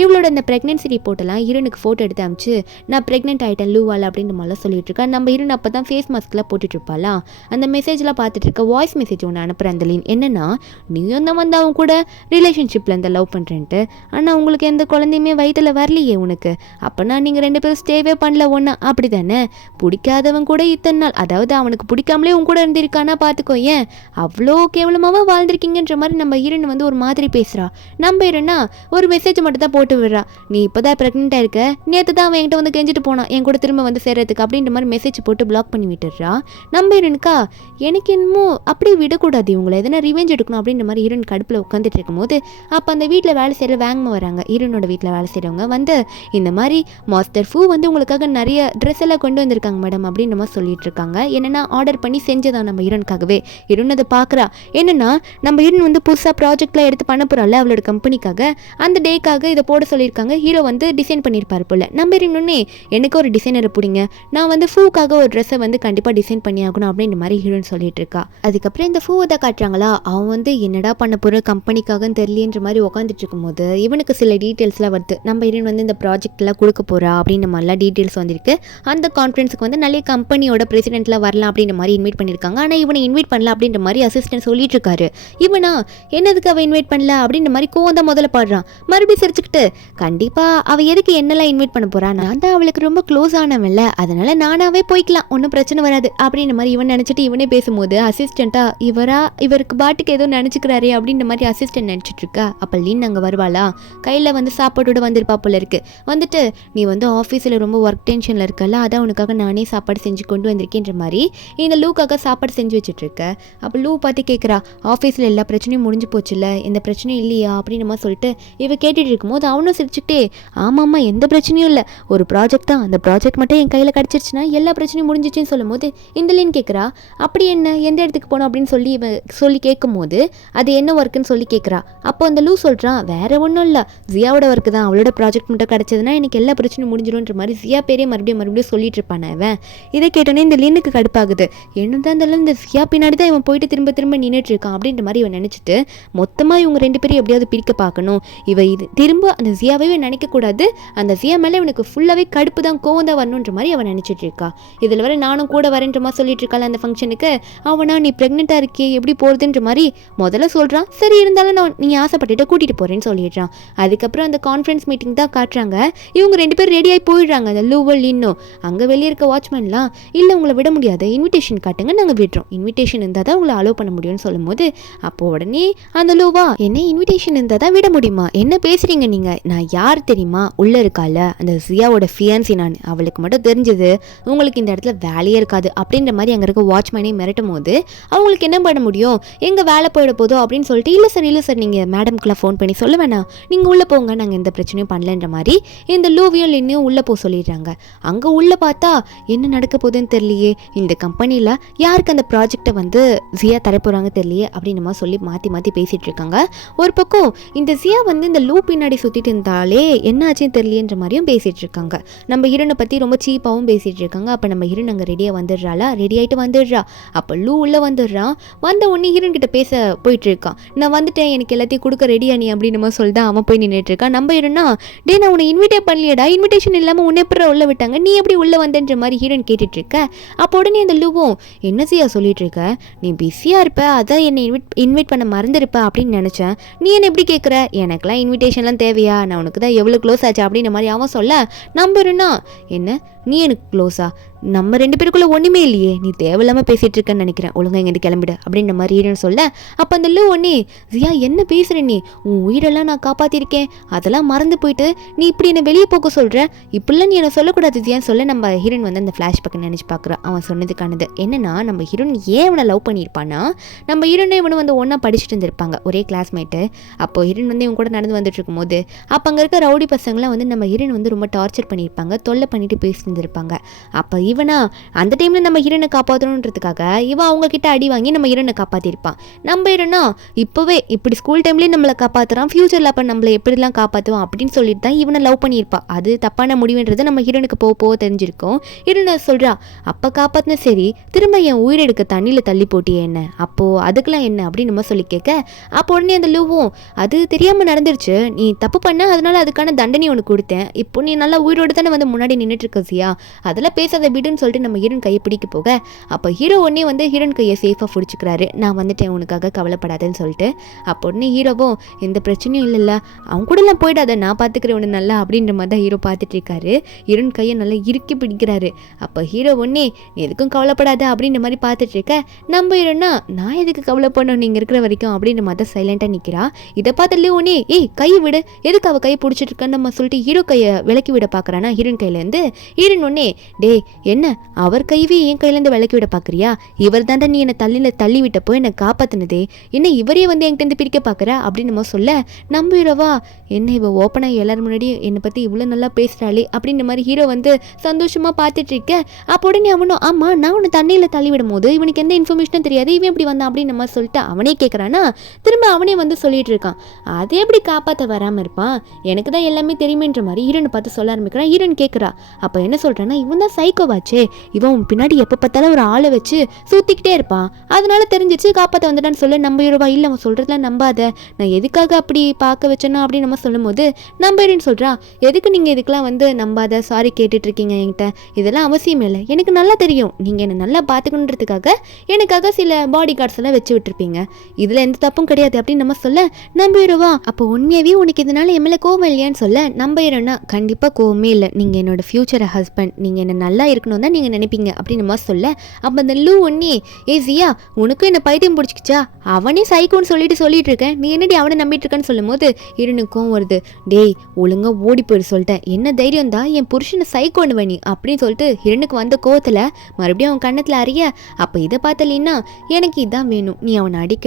இவளோட இந்த ப்ரெக்னென்சி ரிப்போர்ட்டெல்லாம் ஹீரோனுக்கு ஃபோட்டோ எடுத்து அமிச்சு நான் ப்ரெக்னென்ட் ஆகிட்டேன் லூவால் அப்படின்ற மாதிரிலாம் சொல்லிட்டு இருக்கா. நம்ம ஹீரோன் அப்போ தான் ஃபேஸ் மாஸ்க்லாம் போட்டுட்டு இருப்பாளா. அந்த மெசேஜ்லாம் பார்த்துட்டு இருக்க வாய்ஸ் மெசேஜ் ஒன்று அனுப்புகிற அந்த லீன் என்னன்னா நீயும் தான் வந்து அவங்க கூட ரிலேஷன்ஷிப்பில் இந்த லவ் பண்ணுறேன்ட்டு, ஆனால் உங்களுக்கு எந்த குழந்தையுமே வயிற்றில் வரலையே உனக்கு, அப்போனா நீங்கள் 2 பேரும் ஸ்டேவே பண்ணல ஒன்றா அப்படி தானே, பிடிக்காதவன் கூட இத்தனை நாள், அதாவது அவனுக்கு பிடிக்காமலே உன் கூட இருந்திருக்கானா பார்த்துக்கோ, ஏன் அவ்வளோ கேவலமாக வாழ்ந்திருக்கீங்கன்ற மாதிரி நம்ம ஹீரோன் வந்து ஒரு மாதிரி பேசுகிறா. நம்ம ஹீரோனா ஒரு மெசேஜ் மட்டும் தான் போட்டு விடுறா, நீ இப்போ தான் ப்ரெக்னெண்ட்டாக இருக்க, நேற்று தான் அவன் என்கிட்ட வந்து கெஞ்சிட்டு போனான் என் கூட திரும்ப வந்து சேர்றதுக்கு அப்படின்ற மாதிரி மெசேஜ் போட்டு பிளாக் பண்ணி விட்டுடுறா. நம்ம ஹீரோனுக்கா எனக்கு என்னமோ அப்படியே விடக்கூடாது இவங்களை எதனா ரிவெஞ்ச் எடுக்கணும் அப்படின்ற மாதிரி ஹீரோன் கடுப்பில் உட்காந்துட்டு இருக்கும்போது அப்போ அந்த வீட்டில் வேலை செய்கிற வேங்கம்மா வராங்க. ஹீரோனோட வீட்டில் வேலை செய்கிறவங்க வந்து இந்த மாதிரி மாஸ்டர் ஃபூ வந்து உங்களுக்காக நிறைய ட்ரெஸ் எல்லாம் கொண்டு வந்திருக்காங்க மேடம் அப்படின்ற மாதிரி சொல்லிட்டு இருக்காங்க. என்னென்னா ஆர்டர் பண்ணி செஞ்சதான் நம்ம ஹீரோனுக்காகவே. ஹீரோன் அதை பார்க்குறா. என்னென்னா நம்ம ஹீரோன் வந்து புதுசாக ப்ராஜெக்ட்லாம் எடுத்து பண்ண போகிறாள் அவளோட கம்பெனிக்காக, அந்த டேக்காக இதை போட சொல்லியிருக்காங்க. ஹீரோ வந்து டிசைன் பண்ணியிருப்பார் போல். நம்ம ஹீரோனே எனக்கு ஒரு டிசைனரை பிடிங்க, நான் வந்து ஃபூக்காக ஒரு ட்ரெஸ்ஸை வந்து கண்டிப்பாக டிசைன் பண்ணி ஆகணும் அப்படின்ற மாதிரி ஹீரோன் சொல்லிட்டு இருக்கா. அதுக்கப்புறம் இந்த ஃபூவை தான் காட்டுறாங்களா, அவன் வந்து என்னடா பண்ண போகிற கம்பெனிக்காகன்னு தெரியலன்ற மாதிரி உட்காந்துட்டு இருக்கும்போது இவனுக்கு சில டீட்டெயில்ஸ்லாம் வருது. நம்ம ஹீரோன் வந்து இந்த ப்ராஜெக்ட்லாம் கொடுக்க போகிறா அப்படின்ற மாதிரிலாம் டீட்டெயில்ஸ் வந்திருக்கு. அந்த கான்ஃபரன்ஸுக்கு வந்து நிறைய கம்பெனியோட பிரசிடென்ட்லாம் வரலாம் அப்படின்ற மாதிரி இன்வைட் பண்ணியிருக்காங்க. ஆனால் இவனை இன்வைட் பண்ணல அப்படின்ற மாதிரி அசிஸ்டன்ட் சொல்லிட்டு இருக்காரு. இவனா என்னதுக்கு அவள் இன்வைட் பண்ணல அப்படின்ற மாதிரி கோவம் தான் முதல்ல பாடுறான். மறுபடியும் சிரிச்சுக்கிட்டு கண்டிப்பாக அவள் எதுக்கு என்னெல்லாம் இன்வைட் பண்ண போறா, நான் தான் அவளுக்கு ரொம்ப க்ளோஸ் ஆனவன்ல, அதனால நானாவே போய்க்கலாம், ஒன்றும் பிரச்சனை வராது அப்படின்ற மாதிரி இவன் நினச்சிட்டு இவனே பேசும்போது அசிஸ்டண்ட்டா இவருக்கு பாட்டுக்கு ஏதோ நினச்சிக்கிறாரே அப்படின்ற மாதிரி அசிஸ்டன்ட் நினச்சிட்டு இருக்கா. அப்போ லீன் அங்கே வருவாளா, கையில் வந்து சாப்பாடோட வந்திருப்பா போல இருக்கு. வந்துட்டு நீ வந்து ஆஃபீஸில் ரொம்ப ஒர்க் டென்ஷனில் இருக்கல, அதான் உனக்காக நானே சாப்பாடு செஞ்சு கொண்டு வந்திருக்கேன்ற மாதிரி இந்த லூக்காக சாப்பாடு செஞ்சு வச்சுட்டு இருக்க. அப்போ லூ பார்த்து கேட்குறா, ஆஃபீஸில் எல்லா பிரச்சனையும் முடிஞ்சு போச்சுல்ல, எந்த பிரச்சனையும் இல்லையா அப்படின்னு மாதிரி சொல்லிட்டு இவ கேட்டுட்டு இருக்கும்போது அவனும் சிரிச்சுக்கிட்டே ஆமாம்மா எந்த பிரச்சனையும் இல்லை, ஒரு ப்ராஜெக்ட் தான், அந்த ப்ராஜெக்ட் மட்டும் என் கையில் கிடச்சிருச்சுன்னா எல்லா பிரச்சனையும் முடிஞ்சிச்சுன்னு சொல்லும் போது இந்த லின் கேட்குறா, அப்படி என்ன எந்த இடத்துக்கு போனோம் அப்படின்னு சொல்லி கேட்கும் போது அது என்ன ஒர்க்குன்னு சொல்லி கேட்குறா. அப்போ அந்த லூ சொல்கிறான், வேற ஒன்றும் இல்லை, ஜியாவோட ஒர்க்கு தான், அவளோட ப்ராஜெக்ட் மட்டும் கிடச்சதுன்னா எனக்கு எல்லா பிரச்சனையும் முடிஞ்சிடும்ன்ற மாதிரி ஜியா பேரே மறுபடியும் சொல்லிட்டு இருப்பானே அவன். இதை கேட்டோன்னே இந்த லின்னுக்கு கடுப்பாகுது. என்னதான் இருந்தாலும் இந்த ஜியா பின்னாடி தான் இவன் போயிட்டு திரும்ப நின்றுட்டு இருக்கான் அப்படின்ற மாதிரி இவன் நினச்சிட்டு மொத்தமாக இவங்க 2 பேரும் எப்படியாவது பிரிக்க பார்க்கணும், இது திரும்ப அந்த ஜியாவே நினைக்கக்கூடாது, அந்த ஜியா மேலே இவனுக்கு ஃபுல்லாகவே கடுப்பு தான், கோவம் தான் வரணுன்ற மாதிரி அவன் நினச்சிட்டு இருக்கா. இதில் வர நானும் கூட வரேன்ற மாதிரி சொல்லிட்டு இருக்காள் அந்த ஃபங்க்ஷனுக்கு. அவனா நீ ப்ரெக்னெண்ட்டாக இருக்கே எப்படி போகிறதுன்ற மாதிரி முதல்ல சொல்கிறான். சரி இருந்தாலும் நீ ஆசைப்பட்டுட்டு கூட்டிகிட்டு போகிறேன்னு சொல்லிடுறான். அதுக்கப்புறம் அந்த கான்ஃபரன்ஸ் மீட்டிங் தான் காட்டுறாங்க. இவங்க 2 பேரும் ரெடியாகி போயிடுறாங்க. அந்த லூவல் இன்னும் அங்கே வெளியே இருக்க வாட்ச்மேன்லாம், இல்லை உங்களை விட முடியாது, இன்விடேஷன் காட்டுங்க, நாங்கள் விடுறோம், இன்விடேஷன் இருந்தால் தான் உங்களை அலோவ் பண்ண முடியும்னு சொல்லும்போது அப்போ உடனே அந்த லூவா, என்ன இன்விடேஷன் இருந்தால் தான் விட முடியுமா, என்ன பேசுகிறீங்க நீங்கள், நான் யார் தெரியுமா, உள்ளே இருக்கால அந்த ஜியாவோட ஃபியான்சி, நான் அவளுக்கு மட்டும் தெரிஞ்சது உங்களுக்கு இந்த இடத்துல வேலையே இருக்காது அப்படின்ற மாதிரி அங்கே இருக்க வாட்ச்மேனே மிரட்டும் போது அவங்களுக்கு என்ன பண்ண முடியும், எங்கள் வேலை போயிட போதும் அப்படின்னு சொல்லிட்டு, இல்லை சார் நீங்கள் மேடம்க்குலாம் ஃபோன் பண்ணி சொல்ல வேணாம், நீங்கள் உள்ளே போங்க, நாங்கள் எந்த பிரச்சனையும் பண்ணலன்ற மாதிரி இந்த லூவியும் லின்னையும் உள்ளே போக சொல்லிடுறாங்க. அங்கே உள்ளே பார்த்தா என்ன நடக்க போகுதுன்னு தெரியலையே, இந்த கம்பெனியில் யாருக்கு அந்த ப்ராஜெக்டை வந்து ஜியா தரப்போகிறாங்க தெரியலையே அப்படின்னு நம்ம சொல்லி மாற்றி பேசிகிட்டு இருக்காங்க. ஒரு பக்கம் இந்த ஜியா வந்து இந்த லூ பின்னாடி சுற்றிட்டு இருந்தாலே என்ன ஆச்சுன்னு தெரியலையன்ற மாதிரியும் பேசிகிட்டு இருக்காங்க. நம்ம ஹீரோனை பற்றி ரொம்ப சீப்பாகவும் பேசிகிட்டு இருக்காங்க. அப்போ நம்ம ஹீரோன் அங்கே ரெடியாக வந்துடுறாளா, ரெடி ஆகிட்டு வந்துடுறா. அப்போ லூ உள்ளே வந்துடுறான். வந்த உடனே ஹீரோன் கிட்ட பேச போயிட்டு இருக்கான். நான் வந்துட்டேன், எனக்கு எல்லாத்தையும் கொடுக்க ரெடியா நீ அப்படின்னு நம்ம சொல்லிட்டு அவன் போய் நின்றுட்டு இருக்கான். நம்ம ஹீரோனா, டே நான் உன்னை இன்விட்டே பண்ணலையடா, இன்விடேஷன் இல்லாமல் உன்னை எப்படி உள்ளே விட்டாங்க, நீ எப்படி உள்ளே வந்தேன்ற மாதிரி ஹீரோன் கேட்டுட்டு இருக்க. அப்போ உடனே அந்த லூவும், என்ன ஜியா சொல்லிட்டு இருக்க, நீ பிஸியாக இருப்ப, அதான் என்னை இன்வைட் பண்ண மறந்துருப்ப அப்படின்னு நினச்சேன், நீ என்ன எப்படி கேட்குற, எனக்குலாம் இன்விடேஷன்லாம் தேவையா, நான் உனக்கு தான் எவ்வளோ க்ளோஸ் ஆச்சு அப்படின்ற மாதிரி அவன் சொல்ல, நம்புறேன்னா என்ன நீ எனக்கு க்ளோஸா, நம்ம 2 பேருக்குள்ளே ஒன்றுமே இல்லையே, நீ தேவையில்லாமல் பேசிகிட்டு இருக்கேன்னு நினைக்கிறேன், ஒழுங்காக இங்கேருந்து கிளம்பிடு அப்படின்ற மாதிரி ஹீரோன்னு சொல்ல, அப்போ அந்த லூ ஒன்னே, ஜியா என்ன பேசுகிற நீ, உன் உயிரெல்லாம் நான் காப்பாற்றிருக்கேன், அதெல்லாம் மறந்து போயிட்டு நீ இப்படி என்னை வெளியே போக்க சொல்கிற, இப்படிலாம் நீ என்னை சொல்லக்கூடாது ஜியான்னு சொல்ல நம்ம ஹீரோன் வந்து அந்த ஃப்ளாஷ்பேக்கை நினச்சி பார்க்குறான். அவன் சொன்னதுக்கானது என்னன்னா, நம்ம ஹீரோன் ஏன் அவனை லவ் பண்ணியிருப்பான்னா, நம்ம ஹீரோனை இவனு வந்து ஒன்றா படிச்சுட்டு இருந்திருப்பாங்க, ஒரே கிளாஸ்மேட்டு. அப்போ ஹீரோன் வந்து இவங்க கூட நடந்து வந்துட்டு இருக்கும்போது அப்போ அங்கே இருக்க ரவுடி பசங்களாம் வந்து நம்ம ஹீரோன் வந்து ரொம்ப டார்ச்சர் பண்ணியிருப்பாங்க, தொல்லை பண்ணிட்டு பேசிட்டு இருந்திருப்பாங்க. அப்போ இவனா அந்த டைமில் நம்ம ஹீரோனை காப்பாற்றணுன்றதுக்காக இவன் அவங்க கிட்ட அடி வாங்கி நம்ம ஹீரோனை காப்பாற்றிருப்பான். நம்ம ஹீரோனா இப்போவே இப்படி ஸ்கூல் டைம்லேயே நம்மளை காப்பாற்றுறான், ஃப்யூச்சரில் அப்போ நம்மளை எப்படிலாம் காப்பாற்றுவான் அப்படின்னு சொல்லிட்டு தான் இவனை லவ் பண்ணியிருப்பான். அது தப்பான முடிவுன்றது நம்ம ஹீரோனுக்கு போக தெரிஞ்சிருக்கும். ஹீரோனை சொல்கிறா, அப்போ காப்பாற்றின சரி, திரும்ப என் உயிரெடுக்க தண்ணியில் தள்ளி போட்டியே என்ன, அப்போது அதுக்கெலாம் என்ன அப்படின்னு நம்ம சொல்லி கேட்க, அப்போ உடனே அந்த லூவும், அது தெரியாமல் நடந்துருச்சு, நீ தப்பு பண்ண, அதனால அதுக்கான தண்டனை உனக்கு கொடுத்தேன், இப்போ நீ நல்லா உயிரோடு தானே வந்து முன்னாடி நின்றுட்டு இருக்க ஜியா, அதெல்லாம் பேசாத விடுன்னு சொல்லிட்டு நம்ம ஹீரோன் கையை பிடிக்க போக, அப்போ ஹீரோ உடனே வந்து ஹீரோன் கையை சேஃபாக பிடிச்சிக்கிறாரு. நான் வந்துட்டேன் உனக்காக கவலைப்படாதேன்னு சொல்லிட்டு. அப்போ உடனே ஹீரோவும், எந்த பிரச்சனையும் இல்லைல்ல, அவங்க கூடலாம் போயிடாத, நான் பார்த்துக்கிறேன் உடனே நல்லா அப்படின்ற மாதிரி தான் ஹீரோ பார்த்துட்டு இருக்காரு. ஹீரோன் கையை நல்லா இறுக்கி பிடிக்கிறாரு. அப்போ ஹீரோ உடனே நீ எதுக்கும் கவலைப்படாத அப்படின்ற மாதிரி பார்த்துட்டு இருக்க. நம்ம ஹீரோனா, நான் எதுக்கு கவலைப்படணும் நீங்கள் இருக்கிற வரைக்கும் அப்படின்ற மாதிரி தான் சைலண்டாக நிற்கிறா. இதை பார்த்துட்டு உடனே, ஏய் கை விடு, எதுக்கு அவள் கையை பிடிச்சிட்டு இருக்கான்னு நம்ம சொல்லிட்டு ஹீரோ கையை விலக்கி விட பார்க்குறானா ஹீரோன் கையிலேருந்து. ஹீரோன் உடனே, டே என்ன அவர் கைவே என் கையிலேருந்து விளக்கி விட பார்க்குறியா, இவர் தாண்டா நீ என்னை தள்ளி விட்டப்போ என்னை காப்பாற்றினதே, என்ன இவரே வந்து என்கிட்ட பிரிக்க பார்க்குற அப்படின்னு நம்ம சொல்ல, நம்புறவா என்ன இவ ஓப்பனாக எல்லாரும் முன்னாடி என்னை பற்றி இவ்வளோ நல்லா பேசுகிறாளே அப்படின்ற மாதிரி ஹீரோ வந்து சந்தோஷமாக பார்த்துட்டு இருக்க. அப்போ உடனே அவனும், ஆமாம் நான் உன்னை தண்ணியில் தள்ளி விடும் போது இவனுக்கு எந்த இன்ஃபர்மேஷனும் தெரியாது, இவன் எப்படி வந்தான் அப்படின்னு நம்ம சொல்லிட்டு அவனே கேட்குறானா, திரும்ப அவனே வந்து சொல்லிட்டு இருக்கான், அதே எப்படி காப்பாற்ற வராமல் இருப்பான், எனக்கு தான் எல்லாமே தெரியுமேன்ற மாதிரி ஹீரோனை பார்த்து சொல்ல ஆரம்பிக்கிறான். ஹீரோன் கேட்குறா, அப்போ என்ன சொல்கிறான்னா, இவன் தான் சைக்கோவாச்சே, இவன் பின்னாடி எப்போ பார்த்தாலும் ஒரு ஆளை வச்சு சுற்றிக்கிட்டே இருப்பான், அதனால தெரிஞ்சிச்சு காப்பாற்ற வந்துட்டான்னு சொல்ல. நம்ம ஹீரோவா, இல்லை அவன் சொல்கிறதுலாம் நம்பாத, நான் எதுக்காக அப்படி பார்க்க வச்சேன்னா அப்படின்னு நம்ம சொல்லும் போது நம்ம ஹீரோன்னு சொல்கிறான், எதுக்கு நீங்கள் இதுக்கெலாம் வந்து நம்பாத, சாரி கேட்டுட்டு இருக்கீங்க என்கிட்ட, இதெல்லாம் அவசியமே இல்லை, எனக்கு நல்லா தெரியும் நீங்கள் என்னை நல்லா பார்த்துக்கணுன்றதுக்காக எனக்காக சில பாடி கார்ட்ஸ் எல்லாம் வச்சு விட்டுருப்பீங்க, இதில் எந்த தப்பும் கிடையாது அப்படின்னு நம்ம சொல்ல. நம்ம ஹீரோவா, அப்போ உண்மையாகவே உனக்கு இதனால எம்எல்ஏ கோவம் இல்லையான்னு சொல்ல. நம்ம ஹீரோனா, கண்டிப்பாக கோவமே இல்லை, நீங்கள் என்னோட ஃப்யூச்சர் ஹஸ்பண்ட், நீங்கள் என்ன நல்லா இருக்கணும் தான் நீங்கள் நினைப்பீங்க அப்படின்னு மாதிரி சொல்ல, அப்போ அந்த லூ ஒன்னே ஜியா உனக்கும் என்ன பைத்தியம் பிடிச்சிக்கிச்சா, அவனே சைக்கோன்னு சொல்லிட்டு இருக்கேன், நீ என்னடி அவனை நம்பிட்டு இருக்கேன்னு சொல்லும் போது ஹீரோனுக்கும் வருது, டேய் ஒழுங்கா ஓடி போயிடு சொல்லிட்டேன், என்ன தைரியம் தான் என் புருஷனை சைக்கோன்னு வனி அப்படின்னு சொல்லிட்டு ஹீரோனுக்கு வந்த கோவத்தில் மறுபடியும் அவன் கண்ணத்தில் அறிய, அப்போ இதை பார்த்தலீன்னா எனக்கு இதான் வேணும், நீ அவனை அடிக்க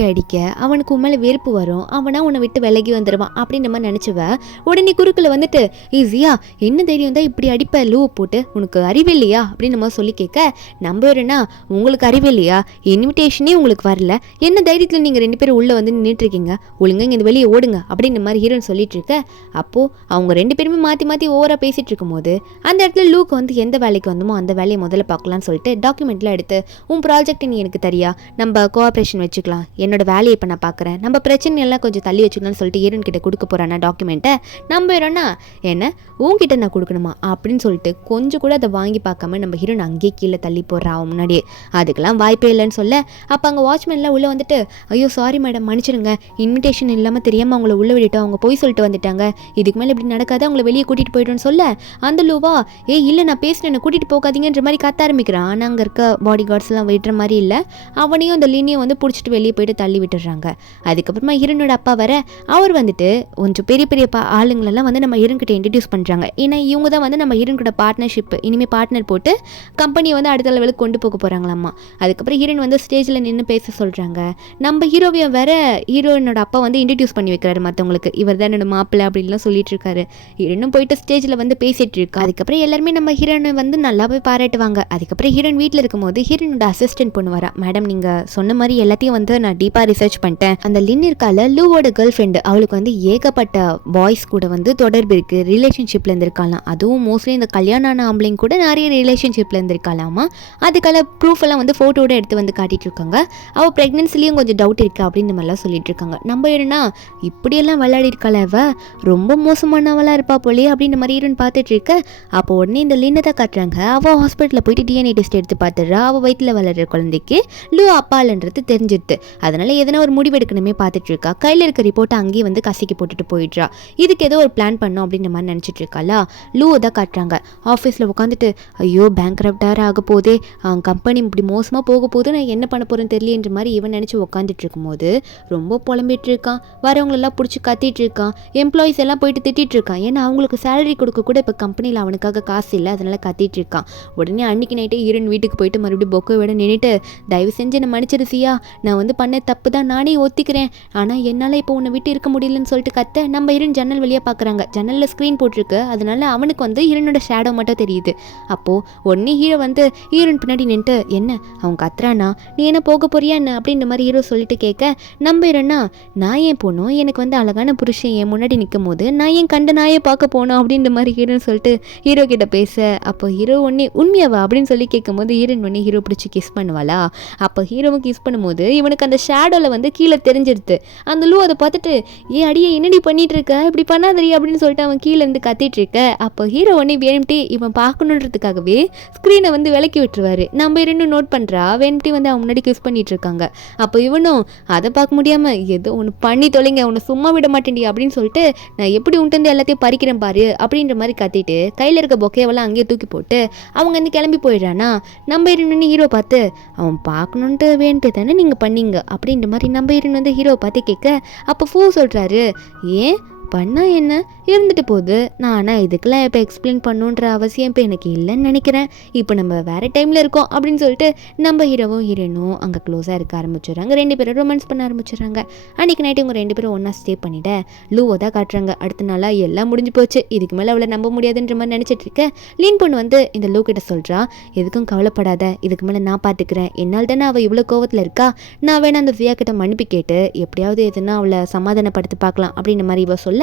அவனுக்கு உண்மையில வெறுப்பு வரும், அவனா உன்னை விட்டு விலகி வந்துடுவான் அப்படின்ற மாதிரி நினச்சுவ. உடனே குறுக்கில் வந்துட்டு ஈஸியா என்ன தைரியம் தான் இப்படி அடிப்ப லூ போட்டு, உனக்கு அறிவு இல்லையா அப்படின்னு நம்ம சொல்லி கேட்க, நம்புறேன்னா உங்களுக்கு அறிவு இல்லையா, இன்விடேஷனே உங்களுக்கு வரல, என்ன தைரியத்தில் நீங்கள் 2 பேரும் உள்ளே வந்து நின்றுட்டுருக்கீங்க, ஒழுங்கா இங்கே வெளியே ஓடுங்க அப்படின்ற மாதிரி ஹீரோன்னு சொல்லிட்டு இருக்க. அப்போது அவங்க 2 பேருமே மாற்றி ஓவராக பேசிகிட்டு இருக்கும்போது அந்த இடத்துல லூக்கு வந்து எந்த வேலைக்கு வந்தோமோ அந்த வேலையை முதல்ல பார்க்கலான்னு சொல்லிட்டு டாக்குமெண்ட்லாம் எடுத்து, உன் ப்ராஜெக்ட் நீ எனக்கு தெரியா, நம்ம கோஆப்ரேஷன் வச்சுக்கலாம், என்னோட வேலையை இப்போ நான் பார்க்குறேன், நம்ம பிரச்சனை எல்லாம் கொஞ்சம் தள்ளி வச்சுக்கலாம்னு சொல்லிட்டு ஹீரோன் கிட்ட கொடுக்க போகிறானா டாக்குமெண்ட்டை. நம்ம ஹீரோனா என்ன உன்கிட்ட நான் கொடுக்கணுமா அப்படின்னு சொல்லிட்டு கொஞ்சம் கூட அதை வாங்கி பார்க்காம நம்ம ஹீரோன் அங்கேயே கீழே தள்ளி போடுறா அவன் முன்னாடியே. அதுக்கெல்லாம் வாய்ப்பே இல்லைன்னு சொல்ல, அப்போ அங்கே வாட்ச்மேன்லாம் உள்ளே வந்துட்டு, ஐயோ சாரி மேடம் மன்னிச்சிடுங்க, இன்விடேஷன் இல்லாமல் தெரியாமல் அவங்கள உள்ளே விட்டுட்டோம், அவங்க போய் சொல்லிட்டு வந்துட்டாங்க, இதுக்கு மேலே இப்படி நடக்காது, அவங்கள வெளியே கூட்டிகிட்டு போய்ட்டோன்னு சொல்ல, அந்த லூவா இல்லை நான் பேசினேன் என்னை கூட்டிகிட்டு போகாதீங்கன்ற மாதிரி கத்த ஆரம்பிக்கிறான். ஆனால் அங்கே இருக்க பாடி கார்ட்ஸ்லாம் விடுற மாதிரி இல்லை, அவனையும் அந்த லீனியும் வந்து பிடிச்சிட்டு வெளியே போயிட்டு தள்ளி விட்டுடுறாங்க. அதுக்கப்புறமா ஹீரோனோட அப்பா வர, அவர் வந்துட்டு கொஞ்சம் பெரிய ஆளுங்களெல்லாம் வந்து நம்ம ஹீரோன்கிட்ட இன்ட்ரடியூஸ் பண்ணுறாங்க. ஏன்னா இவங்க தான் வந்து நம்ம ஹீரோனோட பார்ட்னர்ஷிப் இனிமேல் பார்ட்னர் போட்டு கம்பெனியை வந்து அடுத்த லெவலுக்கு கொண்டு போக போகிறாங்களாம்மா. அதுக்கப்புறம் ஹீரோயின் வந்து ஸ்டேஜில் நின்று பேச சொல்கிறாங்க. நம்ம ஹீரோவியை வேற ஹீரோயினோட அப்பா வந்து இன்ட்ரடியூஸ் பண்ணி வைக்கிறாரு மற்றவங்களுக்கு, இவர் தான் என்னோட மாப்பிள்ளை அப்படின்லாம் சொல்லிட்டு இருக்காரு. ஹீரோனும் போயிட்டு ஸ்டேஜில் வந்து பேசிட்டு இருக்கா. அதுக்கப்புறம் எல்லாருமே நம்ம ஹீரோனை வந்து நல்லாவே பாராட்டுவாங்க. அதுக்கப்புறம் ஹீரோயின் வீட்டில் இருக்கும்போது ஹீரோனோட அசிஸ்டன்ட் பொண்ணு வரா, மேடம் நீங்கள் சொன்ன மாதிரி எல்லாத்தையும் வந்து நான் டீப்பாக ரிசர்ச் பண்ணிட்டேன், அந்த லின் இருக்கால லூவோட கேர்ள் ஃப்ரெண்டு, அவளுக்கு வந்து ஏகப்பட்ட பாய்ஸ் கூட வந்து தொடர்பு இருக்குது, ரிலேஷன்ஷிப்பில் இருந்திருக்கலாம், அதுவும் மோஸ்ட்லி இந்த கல்யாணம் ஆன ஆம்பளைங்க கூட நிறைய ரிலேஷன்ஷிப்பில் இருந்திருக்கலாமா. அதுக்கான ப்ரூஃப் எல்லாம் வந்து ஃபோட்டோட எடுத்து வந்து காட்டிட்டு இருக்காங்க. அவள் ப்ரெக்னன்சிலையும் கொஞ்சம் டவுட் இருக்கா அப்படின்னு மாதிரிலாம் சொல்லிட்டு இருக்காங்க. நம்ம ஏன்னா இப்படியெல்லாம் விளையாடி இருக்காள, அவ ரொம்ப மோசமானவளாக இருப்பா போலே அப்படின்ற மாதிரி ஹீரோன் பார்த்துட்டு இருக்க. அப்போ உடனே இந்த லின்னை தான் காட்டுறாங்க. அவள் ஹாஸ்பிட்டலில் போயிட்டு டிஎன்ஏ டெஸ்ட் எடுத்து பார்த்துடுறா. அவள் வயிற்றில் வளர்கிற குழந்தைக்கு லூ அப்பாலன்றது தெரிஞ்சிடுது. அதனால எதனா ஒரு முடிவு எடுக்கணுமே பார்த்துட்டு இருக்கா. கையில் இருக்க ரிப்போர்ட்டை அங்கேயே வந்து கசிக்கி போட்டுட்டு போயிடுறா. இதுக்கு ஏதோ ஒரு பிளான் பண்ணோம் அப்படின்ற மாதிரி நினச்சிட்டு இருக்காளா. லூ தான் காட்டுறாங்க. ஆஃபீஸில் உட்காந்துட்டு ஐயோ பேங்க்ரப்டாக ஆக போதே, கம்பெனி இப்படி மோசமாக போக போது, நான் என்ன பண்ண போகிறேன்னு தெரியலன்ற மாதிரி இவன் நினச்சி உட்காந்துட்டு இருக்கும்போது ரொம்ப புலம்பிட்டு இருக்கான். வரவங்களெல்லாம் பிடிச்சி கத்திட்டு இருக்கான். எம்ப்ளாயிஸ் எல்லாம் போயிட்டு திட்டிட்டு இருக்கான். ஏன்னா அவங்களுக்கு சேலரி கொடுக்க கூட இப்போ கம்பெனியில் அவனுக்காக காசு இல்லை, அதனால கத்திட்டு இருக்கான். உடனே அன்னைக்கு நைட்டே ஹீரோயின் வீட்டுக்கு போயிட்டு மறுபடியும் பொக்கை விட நின்றுட்டு, தயவு செஞ்சு என்னை மன்னிச்சிருசியா, நான் வந்து பண்ண தப்பு தான், நானே ஒத்திக்கிறேன், ஆனால் என்னால் இப்போ உன்னை விட்டு இருக்க முடியலன்னு சொல்லிட்டு கத்த. நம்ம ஹீரோயின் ஜன்னல் வழியாக பார்க்குறாங்க. ஜன்னலில் ஸ்க்ரீன் போட்டிருக்கு, அதனால அவனுக்கு வந்து ஹீரோனோட ஷேடோ மட்டும் தெரியுது. அப்போது உடனே ஹீரோ வந்து ஹீரோயின் பின்னாடி நின்றுட்டு, என்ன அவங்க கத்துறானா, நீ என்ன போக போறியா என்ன அப்படின்ற மாதிரி ஹீரோ சொல்லிட்டு கேட்க, நம்ம ஹீரோனா நான் ஏன் போகணும், எனக்கு வந்து அழகான புருஷன் என் முன்னாடி நிற்கும் போது நான் ஏன் கண்ட நாயை பார்க்க போனோம் அப்படின்ற மாதிரி ஹீரோன்னு சொல்லிட்டு ஹீரோ கிட்ட பேச, அப்போ ஹீரோ ஒன்னே உண்மையாவா அப்படின்னு சொல்லி கேட்கும்போது ஹீரோயின் ஒன்னே ஹீரோ பிடிச்சி கிஸ் பண்ணுவாளா. அப்போ ஹீரோவும் கிஸ் பண்ணும்போது இவனுக்கு அந்த ஷேடோவில் வந்து கீழே தெரிஞ்சிருது. அந்த லூ அதை பார்த்துட்டு, ஏன் அடியே என்னடி பண்ணிட்டு இருக்க, இப்படி பண்ணாதடி அப்படின்னு சொல்லிட்டு அவன் கீழே இருந்து கத்திட்டு இருக்க. அப்போ ஹீரோ ஒன்னே வேணும்ட்டி இவன் பார்க்கணுன்றதுக்காகவே ஸ்க்ரீனை வந்து விலக்கி விட்டுருவாரு. நம்ம ரெண்டும் நோட் பண்ணுறா, வேணும்ட்டி வந்து அவன் முன்னாடி கிஸ் பண்ணிட்டு இருக்காங்க. அப்போ இவனும் அதை பார்க்க முடியாமல், ஏதோ ஒன்று பண்ணி தொலைங்க, உன்னை சும்மா விட மாட்டேன்டி அப்படின்னு சொல்லிட்டு, நான் எப்படி உண்டு எல்லாத்தையும் பறிக்கிறேன் பாரு அப்படின்ற மாதிரி கத்திட்டு கையில் இருக்க பொக்கையெல்லாம் அங்கேயே தூக்கி போட்டு அவங்க வந்து கிளம்பி போயிடுறானா. நம்ம இருன்னு ஹீரோ பார்த்து, அவன் பார்க்கணுன்ட்டு வேணுட்டு தானே நீங்கள் பண்ணீங்க அப்படின்ற மாதிரி நம்ம இருன்னு வந்து ஹீரோவை பார்த்து கேட்க, அப்போ ஃபூ சொல்கிறாரு, ஏன் பண்ணா என்ன இருந்துட்டு போகுது, நான் ஆனால் இதுக்கெல்லாம் இப்போ எக்ஸ்பிளைன் பண்ணுன்ற அவசியம் இப்போ எனக்கு இல்லைன்னு நினைக்கிறேன், இப்போ நம்ம வேறு டைமில் இருக்கோம் அப்படின்னு சொல்லிட்டு நம்ம ஹீரோவும் ஹீரோயினும் அங்கே க்ளோஸாக இருக்க ஆரம்பிச்சிடுறாங்க. 2 பேரும் ரொமான்ஸ் பண்ண ஆரம்பிச்சிடுறாங்க. அன்றைக்கி நைட்டு இவங்க 2 பேரும் ஒன்றா ஸ்டே பண்ணிவிட்டு லூவை தான் காட்டுறாங்க. அடுத்த நாளாக எல்லாம் முடிஞ்சு போச்சு, இதுக்கு மேலே அவளை நம்ப முடியாதுன்ற மாதிரி நினச்சிட்டு இருக்க. லீன் பொண்ணு வந்து இந்த லூ கிட்ட சொல்கிறா, எதுக்கும் கவலைப்படாத, இதுக்கு மேலே நான் பார்த்துக்கிறேன், என்னால் தானே அவள் இவ்வளோ கோவத்தில் இருக்கா, நான் வேணா அந்த ஜியா கிட்ட மன்னிப்பு கேட்டு எப்படியாவது எதுனா அவளை சமாதானப்படுத்தி பார்க்கலாம் அப்படின்ற மாதிரி இவ சொல்ல,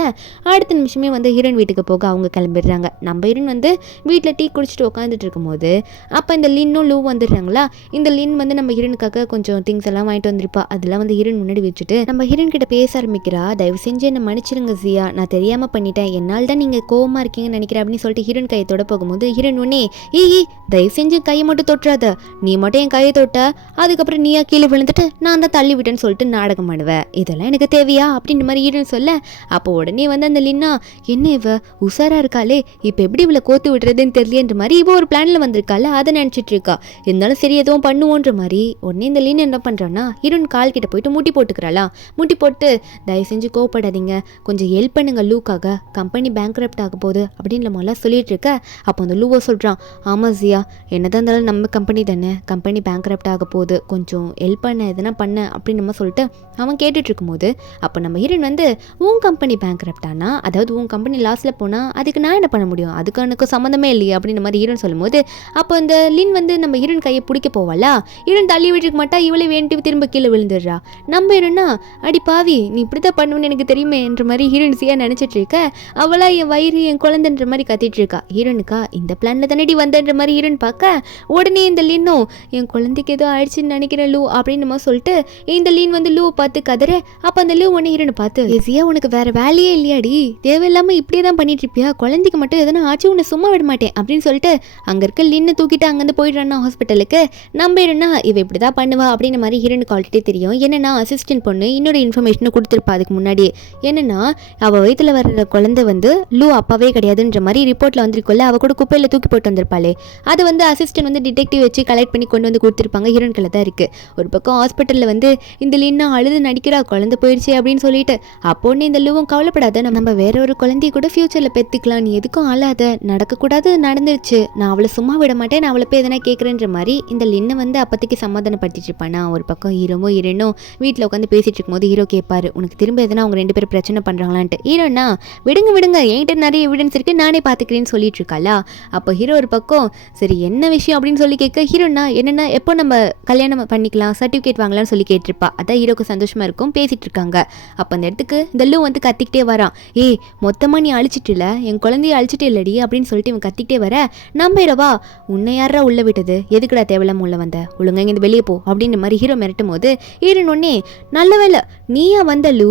அடுத்த நிமிஷமே வந்து ஹீரோயின் வீட்டுக்கு போக அவங்க கிளம்பிடுறாங்க. நம்ம ஹீரோயின் வந்து வீட்டில் டீ குடிச்சிட்டு உட்காந்துட்டு இருக்கும்போது அப்போ இந்த லின்னும் லூ வந்துடுறாங்களா. இந்த லின் வந்து நம்ம ஹீரோனுக்காக கொஞ்சம் திங்ஸ் எல்லாம் வாங்கிட்டு வந்திருப்பா. அதெல்லாம் வந்து ஹீரோயின் முன்னாடி வச்சுட்டு நம்ம ஹீரோயின் கிட்ட பேச ஆரம்பிக்கிறா. தயவு செஞ்சு என்னை மன்னிச்சிருங்க ஜியா, நான் தெரியாமல் பண்ணிட்டேன், என்னால் தான் நீங்கள் கோவமாக இருக்கீங்கன்னு நினைக்கிறேன் அப்படின்னு சொல்லிட்டு ஹீரோயின் கையை தொட போகும்போது ஹீரோயின் ஒன்னே, ஏய் தயவு செஞ்சு கையை மட்டும் தொட்டுறாத, நீ மட்டும் என் கையை தொட்ட அதுக்கப்புறம் நீயா கீழே விழுந்துட்டு நான் தான் தள்ளி விட்டேன்னு சொல்லிட்டு நாடகம் பண்ணுவேன், இதெல்லாம் எனக்கு தேவையா அப்படின்ற மாதிரி ஹீரோயின் சொல்ல, அப்போ உடனே வந்து அந்த லின்னா என்ன இவ உஷாரா இருக்காளே, இப்போ எப்படி இவளை கோத்து விடுறதுன்னு தெரியலன்ற மாதிரி இவ ஒரு பிளான்ல வந்திருக்காள், அதை நினச்சிட்டு இருக்கா. இருந்தாலும் சரி எதுவும் பண்ணுவோன்ற மாதிரி உடனே இந்த லின் என்ன பண்ணுறான்னா ஹீரோயின் கால் கிட்ட போயிட்டு முட்டி போட்டுக்கிறாளா. முட்டி போட்டு தயவு செஞ்சு கோவப்படாதீங்க, கொஞ்சம் ஹெல்ப் பண்ணுங்க லூக்காக, கம்பெனி பேங்க்ரப்ட் ஆக போகுது அப்படின்னு நம்மளாம் சொல்லிட்டு இருக்க. அப்போ அந்த லூவோ சொல்கிறான், ஆமாம் ஜியா, என்னதான் இருந்தாலும் நம்ம கம்பெனி தானே, கம்பெனி பேங்க்ரப்ட் ஆக போகுது, கொஞ்சம் ஹெல்ப் பண்ண எதனா பண்ண அப்படின்னு நம்ம சொல்லிட்டு அவன் கேட்டுட்டு இருக்கும்போது அப்போ நம்ம ஹீரோயின் வந்து உன் கம்பெனி பேங்க்ரப்ட் ஆனா, அதாவது உன் கம்பெனி லாஸில் போனால் அதுக்கு நான் என்ன பண்ண முடியும், அதுக்கு எனக்கு சம்மந்தமே இல்லையே அப்படின்னு மாதிரி ஹீரோயின் சொல்லும்போது அப்போ அந்த லின் வந்து நம்ம ஹீரோயின் கையை பிடிக்க போவாளா, ஹீரோயின் தள்ளி விட்டுருக்க மாட்டா, இவளை வேண்டி திரும்ப கீழே விழுந்துடுறா. நம்ம ஹீரோனா அடி பாவி நீ இப்படி தான் பண்ணுவேன்னு எனக்கு தெரியுமே என்ற மாதிரி ஹீரோயின் சியா நினச்சிட்டு இருக்க. அவளா என் வயிறு என் குழந்தைன்ற மாதிரி கத்திட்டு இருக்கா. ஹீரோனுக்கா இந்த பிளான்ல தானடி வந்தன்ற மாதிரி ஹீரோயின் பார்க்க உடனே இந்த லின்னும் என் குழந்தைக்கு ஏதோ ஆயிடுச்சுன்னு நினைக்கிறேன் லூ அப்படின்னு நம்ம சொல்லிட்டு இந்த லின் வந்து லூ பார்த்து கதற. அப்போ அந்த லூ ஒன்று ஹீரோனை பார்த்து ஈஸியா உனக்கு வேற வேலையே இல்லையாடி, தேவையில்லாமல் இப்படியே தான் பண்ணிட்டு இருப்பியா, குழந்தைக்கு மட்டும் எதனா ஆச்சு உன்னை சும்மா விட மாட்டேன் அப்படின்னு சொல்லிட்டு அங்கே இருக்க லின்னு தூக்கிட்டு அங்கேருந்து போயிடுறான்னா ஹாஸ்பிட்டலுக்கு. நம்பிடுன்னா இவ இப்படி தான் பண்ணுவா அப்படின்னு மாதிரி ஹீரோனுக்கு ஆல்ரெடி தெரியும். என்னன்னா அசிஸ்டன்ட் பொண்ணு இன்னொரு இன்ஃபர்மேஷனை கொடுத்துருப்பா அதுக்கு முன்னாடி. என்னன்னா அவள் வயிற்றுல வர்ற குழந்தை வந்து லூ அப்பாவே கிடையாதுன்ற மாதிரி ரிப்போர்ட்டில் வந்திருக்குள்ள, அவள் கூட குப்பையில் தூக்கி போட்டு வந்திருப்பாளே, அது வந்து அசிஸ்டன்ட் வந்து டிடெக்டிவ் வச்சு கலெக்ட் பண்ணி கொண்டு வந்து கொடுத்துருப்பாங்க. ஹீரோன்கில் தான் இருக்குது. ஒரு பக்கம் ஹாஸ்பிட்டலில் வந்து இந்த லின்னா அழுது நடிக்கிறா குழந்தை போயிடுச்சு அப்படின்னு சொல்லிட்டு. அப்போன்னு இந்த லூவும் கவலைப்படாத, நம்ம வேற ஒரு குழந்தைய கூட ஃபியூச்சரில் பெற்றுக்கலாம், நீ எதுக்கும் ஆளாத, நடக்கக்கூடாது நடந்துருச்சு, நான் அவளை சும்மா விட மாட்டேன், நான் அவளை போய் எதனா கேட்குறேன்ற மாதிரி இந்த லின்னை வந்து அப்போதைக்கு சமாதானப்படுத்திட்டு இருப்பானா. ஒரு பக்கம் ஹீரோவும் ஹீரோனும் வீட்டில் உட்காந்து பேசிட்டு இருக்கும்போது ஹீரோ கேட்பாரு, உனக்கு திரும்ப எதனா அவங்க 2 பேரும் பிரச்சனை பண்ணுறாங்களான்ட்டு. ஹீரோனா விடுங்க விடுங்க என்கிட்ட நிறைய எவிடன்ஸ் இருக்குது, நானே பார்த்துக்கிறேன்னு சொல்லிட்டு இருக்காளா. அப்போ ஹீரோ ஒரு பக்கம் சரி என்ன விஷயம் அப்படின்னு சொல்லி கேட்க, ஹீரோனா என்னென்னா எப்போ நம்ம கல்யாணம் பண்ணிக்கலாம் சர்டிஃபிகேட் வாங்கலாம்னு சொல்லி கேட்டிருப்பா. அதான் ஹீரோக்கு சந்தோஷமா இருக்கும். பேசிட்டு இருக்காங்க. அப்போ அந்த இடத்துக்கு இந்த லூ வந்து கத்திக்கிட்டே வரான். ஏய் மொத்தமாக நீ அழிச்சிட்டுல, என் குழந்தைய அழிச்சிட்டு இல்லடி அப்படின்னு சொல்லிட்டு இவன் கத்திக்கிட்டே வர. நம்பிடவா உன்னை யாரா உள்ள விட்டது, எதுக்குடா தேவையில்லாம உள்ள வந்த, ஒழுங்கா இங்கே வெளியே போ அப்படின்ற மாதிரி ஹீரோ மிரட்டும் போது ஹீரோன் ஒன்னே நல்ல வேலை நீயா வந்த லூ,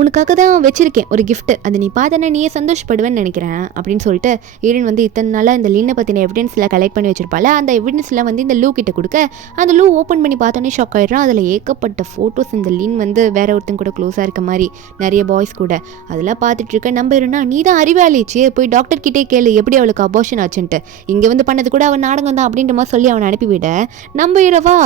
உனக்காக தான் வச்சிருக்கேன் ஒரு கிஃப்ட், அதை நீ பார்த்தனா நீயே சந்தோஷப்படுவேன்னு நினைக்கிறேன் அப்படின்னு சொல்லிட்டு ஹீரோயின் வந்து இத்தனை நாளாக இந்த லின்னை பற்றின எவிடன்ஸ்லாம் கலெக்ட் பண்ணி வச்சிருப்பாள். அந்த எவிடன்ஸ்லாம் வந்து இந்த லூ கிட்ட கொடுக்க அந்த லூ ஓப்பன் பண்ணி பார்த்தோன்னே ஷாக் ஆயிடுறான். அதில் ஏகப்பட்ட ஃபோட்டோஸ் இந்த லின் வந்து வேற ஒருத்தங்க கூட க்ளோஸாக இருக்க மாதிரி நிறைய பாய்ஸ் கூட அதெல்லாம் பார்த்துட்டு இருக்க. நம்பிடுனா நீ தான் அறிவாளிச்சு, போய் டாக்டர் கிட்டே கேளு எப்படி அவளுக்கு அபார்ஷன் ஆச்சுன்ட்டு, இங்கே வந்து பண்ணது கூட அவன் நாடகம் தான் அப்படின்ற மாதிரி சொல்லி அவனை அனுப்பிவிட. நம்பிடுவா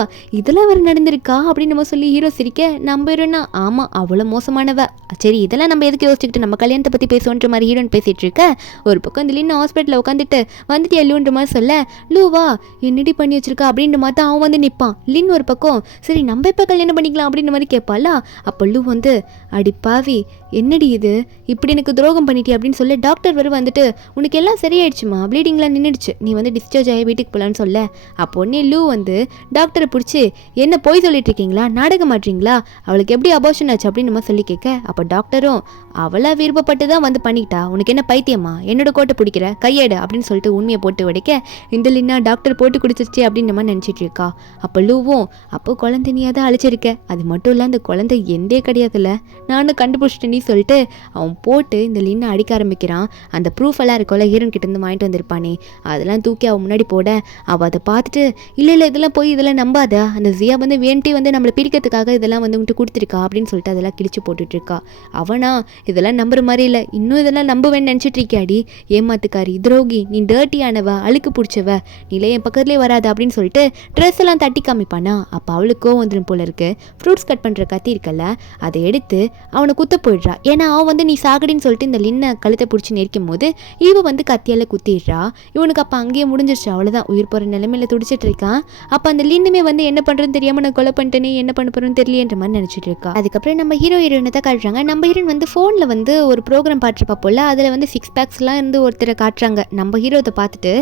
இதெல்லாம் வேறு நடந்திருக்கா அப்படின்னு நம்ம சொல்லி ஹீரோ சிரிக்க. நம்பிடுனா ஆமாம் அவ்வளோ மோசமானவ, சரி இதெல்லாம் நம்ம எதுக்கு யோசிச்சுக்கிட்டு நம்ம கல்யாணத்தை பற்றி பேசுவோன்ற மாதிரி ஹீரோன் பேசிகிட்டு இருக்க. ஒரு பக்கம் இந்த லின் ஹாஸ்பிட்டலில் உட்காந்துட்டு வந்துட்டு லூன்ற மாதிரி சொல்ல, லூவா என்னடி பண்ணி வச்சிருக்கா அப்படின்ற மாதிரி அவன் வந்து நிற்பான். லின் ஒரு பக்கம் சரி நம்ம இப்போ கல்யாணம் பண்ணிக்கலாம் அப்படின்ற மாதிரி கேட்பாளா. அப்போ லூ வந்து அடி பாவி என்னடி இது இப்படி எனக்கு துரோகம் பண்ணிட்டி அப்படின்னு சொல்லி டாக்டர் வரை வந்துட்டு உனக்கு எல்லாம் சரியாயிடுச்சுமா, ப்ளீடிங்லாம் நின்றுடுச்சு, நீ வந்து டிஸ்சார்ஜ் ஆகி வீட்டுக்கு போகலான்னு சொல்ல. அப்போ உடனே லூ வந்து டாக்டரை பிடிச்சி என்ன போய் சொல்லிட்டு இருக்கீங்களா, நாடகம் மாட்டீங்களா, அவளுக்கு எப்படி அபார்ஷன் ஆச்சு அப்படின்னு நம்ம சொல்லி கேட்க. அப்போ டாக்டரும் அவளா விருப்பப்பட்டு தான் வந்து பண்ணிக்கிட்டா, உனக்கு என்ன பைத்தியமா, என்னோட கோட்டை பிடிக்கிற கையேடு அப்படின்னு சொல்லிட்டு உண்மையை போட்டு உடைக்க. இந்த லின்னா டாக்டர் போட்டு குடிச்சிருச்சு அப்படின்னு நம்ம நினச்சிட்டு இருக்கா. அப்போ லூவும் அப்போ குழந்தை நீ அதை அழைச்சிருக்க, அது மட்டும் இல்லை அந்த குழந்தை எந்தே கிடையாதுல்ல, நானும் கண்டுபிடிச்சிட்டேன்னு சொல்லிட்டு அவன் போட்டு இந்த லின்னை அடிக்க ஆரம்பிக்கிறான். அந்த ப்ரூஃப் எல்லாம் இருக்கோல ஹீரோன் கிட்ட இருந்து வாங்கிட்டு வந்திருப்பானே அதெல்லாம் தூக்கி அவன் முன்னாடி போட. அவள் அதை பார்த்துட்டு இல்லை இதெல்லாம் போய் இதெல்லாம் நம்பாத, அந்த ஜியா வந்து வேண்டி வந்து நம்மளை பிரிக்கிறதுக்காக இதெல்லாம் வந்து உன்ட்டு கொடுத்துருக்கா அப்படின்னு சொல்லிட்டு அதெல்லாம் கிழிச்சு போட்டுட்டு இருக்கா. அவனா இதெல்லாம் நம்புற மாதிரி இல்லை, இன்னும் இதெல்லாம் நம்புவேன்னு நினச்சிட்டு இருக்கியாடி, ஏமாத்துக்காரி துரோகி, நீ டர்ட்டியானவ அழுக்கு பிடிச்சவ, நீலே என் பக்கத்துலேயே வராது அப்படின்னு சொல்லிட்டு ட்ரெஸ் எல்லாம் தட்டி காமிப்பானா. அப்போ அவளுக்கோ வந்துடும் போல இருக்கு. ஃப்ரூட்ஸ் கட் பண்ணுற கத்தி இருக்கல அதை எடுத்து அவனை குத்த போயிடுறா. ஏன்னா அவன் வந்து நீ சாகடின்னு சொல்லிட்டு இந்த லின்னை கழுத்தை பிடிச்சி நெரிக்கும் போது இவ வந்து கத்தியால் குத்திடுறா. இவனுக்கு அப்போ அங்கேயே முடிஞ்சிருச்சு, அவ்வளோதான் உயிர் போகிற நிலைமையில துடிச்சிட்டு இருக்கான். அப்போ அந்த லின்னுமே வந்து என்ன பண்ணுறதுன்னு தெரியாமல் நான் கொலை பண்ணிட்டேனே என்ன பண்ண போகிறேன்னு தெரியலன்ற மாதிரி நினச்சிட்டு இருக்கா. அதுக்கப்புறம் நம்ம ஹீரோயினை தான் காட்டுறாங்க. நம்ம ஹீரோயின் வந்து ஃபோனில் வந்து ஒரு ப்ரோக்ராம் பார்த்துருப்பா போல, அதில் வந்து 6 பேக்ஸ்லாம் இருந்து ஒருத்தரை காட்டுறாங்க. நம்ம ஹீரோத்தை பார்த்துட்டு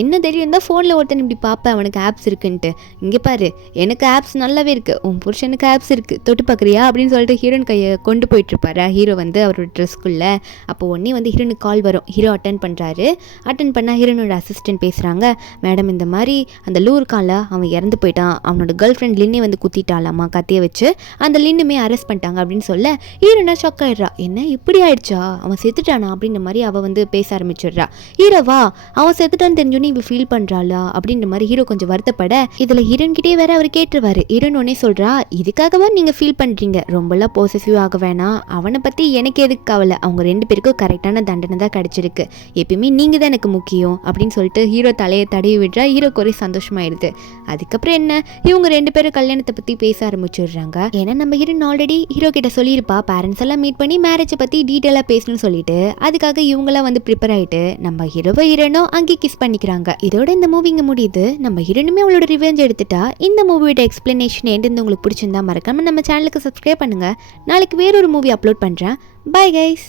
என்ன தெரியும் தான் ஃபோனில் ஒருத்தன் இப்படி பார்ப்பேன் அவனுக்கு ஆப்ஸ் இருக்குன்ட்டு, இங்கே பாரு எனக்கு ஆப்ஸ் நல்லாவே இருக்குது, உன் புருஷனுக்கு ஆப்ஸ் இருக்குது தொட்டு பார்க்குறியா அப்படின்னு சொல்லிட்டு ஹீரோயின் கையை கொண்டு போயிட்டுருப்பாரு ஹீரோ வந்து அவரோட ட்ரெஸ்க்குள்ளே. அப்போ உடனே வந்து ஹீரோனுக்கு கால் வரும். ஹீரோ அட்டன் பண்ணுறாரு. அட்டன் பண்ணால் ஹீரோனோட அசிஸ்டன்ட் பேசுகிறாங்க. மேடம் இந்த மாதிரி அந்த லூர் காலில் அவன் இறந்து போயிட்டான், அவனோட கேர்ள் ஃப்ரெண்ட் லின்னே வந்து குத்திட்டாலாமா கத்தியை வச்சு, அந்த லின்னுமே அரெஸ்ட் பண்ணிட்டாங்க அப்படின்னு சொல்ல சொல்ல ஹீரோனா ஷாக் ஆயிடுறா. என்ன இப்படி ஆயிடுச்சா, அவன் செத்துட்டானா அப்படின்ற மாதிரி அவள் வந்து பேச ஆரம்பிச்சிடுறா. ஹீரோவா அவன் செத்துட்டான்னு தெரிஞ்சோன்னே இவ ஃபீல் பண்ணுறாளா அப்படின்ற மாதிரி ஹீரோ கொஞ்சம் வருத்தப்பட இதில் ஹீரோன் கிட்டே வேற அவர் கேட்டுருவாரு. ஹீரோன் உடனே சொல்கிறா, இதுக்காகவா நீங்கள் ஃபீல் பண்ணுறீங்க, ரொம்பலாம் போசசிவ் ஆக வேணாம், அவனை பற்றி எனக்கு எதுக்கு கவலை, அவங்க 2 பேருக்கும் கரெக்டான தண்டனை தான் கிடச்சிருக்கு, எப்பயுமே நீங்கள் தான் எனக்கு முக்கியம் அப்படின்னு சொல்லிட்டு ஹீரோ தலையை தடவி விடுறா. ஹீரோக்கு ஒரே சந்தோஷமாயிடுது. அதுக்கப்புறம் என்ன, இவங்க 2 பேரும் கல்யாணத்தை பற்றி பேச ஆரம்பிச்சிடுறாங்க. ஏன்னா நம்ம ஹீரோன் ஆல்ரெடி ஹீரோ கிட்ட சொல்லியிருப்பா, பேரண்ட்ஸ் எல்லாம் மீட் பண்ணி மேரேஜை பற்றி டீட்டெயிலாக பேசணும்னு சொல்லிட்டு. அதுக்காக இவங்களாம் வந்து ப்ரிப்பேர் ஆகிட்டு நம்ம ஹீரோனும் அங்கே கிஸ் பண்ணிக்கிறாங்க. இதோட இந்த மூவி இங்கே முடியுது. நம்ம ஹீரோனுமே அவளோட ரிவெஞ்ச் எடுத்துட்டா. இந்த மூவியோட எக்ஸ்பிளனேஷன் எந்த உங்களுக்கு பிடிச்சிருந்தா மறக்காம நம்ம சேனலுக்கு சப்ஸ்கிரைப் பண்ணுங்க. நாளைக்கு வேறொரு மூவி அப்லோட் பண்றேன். Bye guys.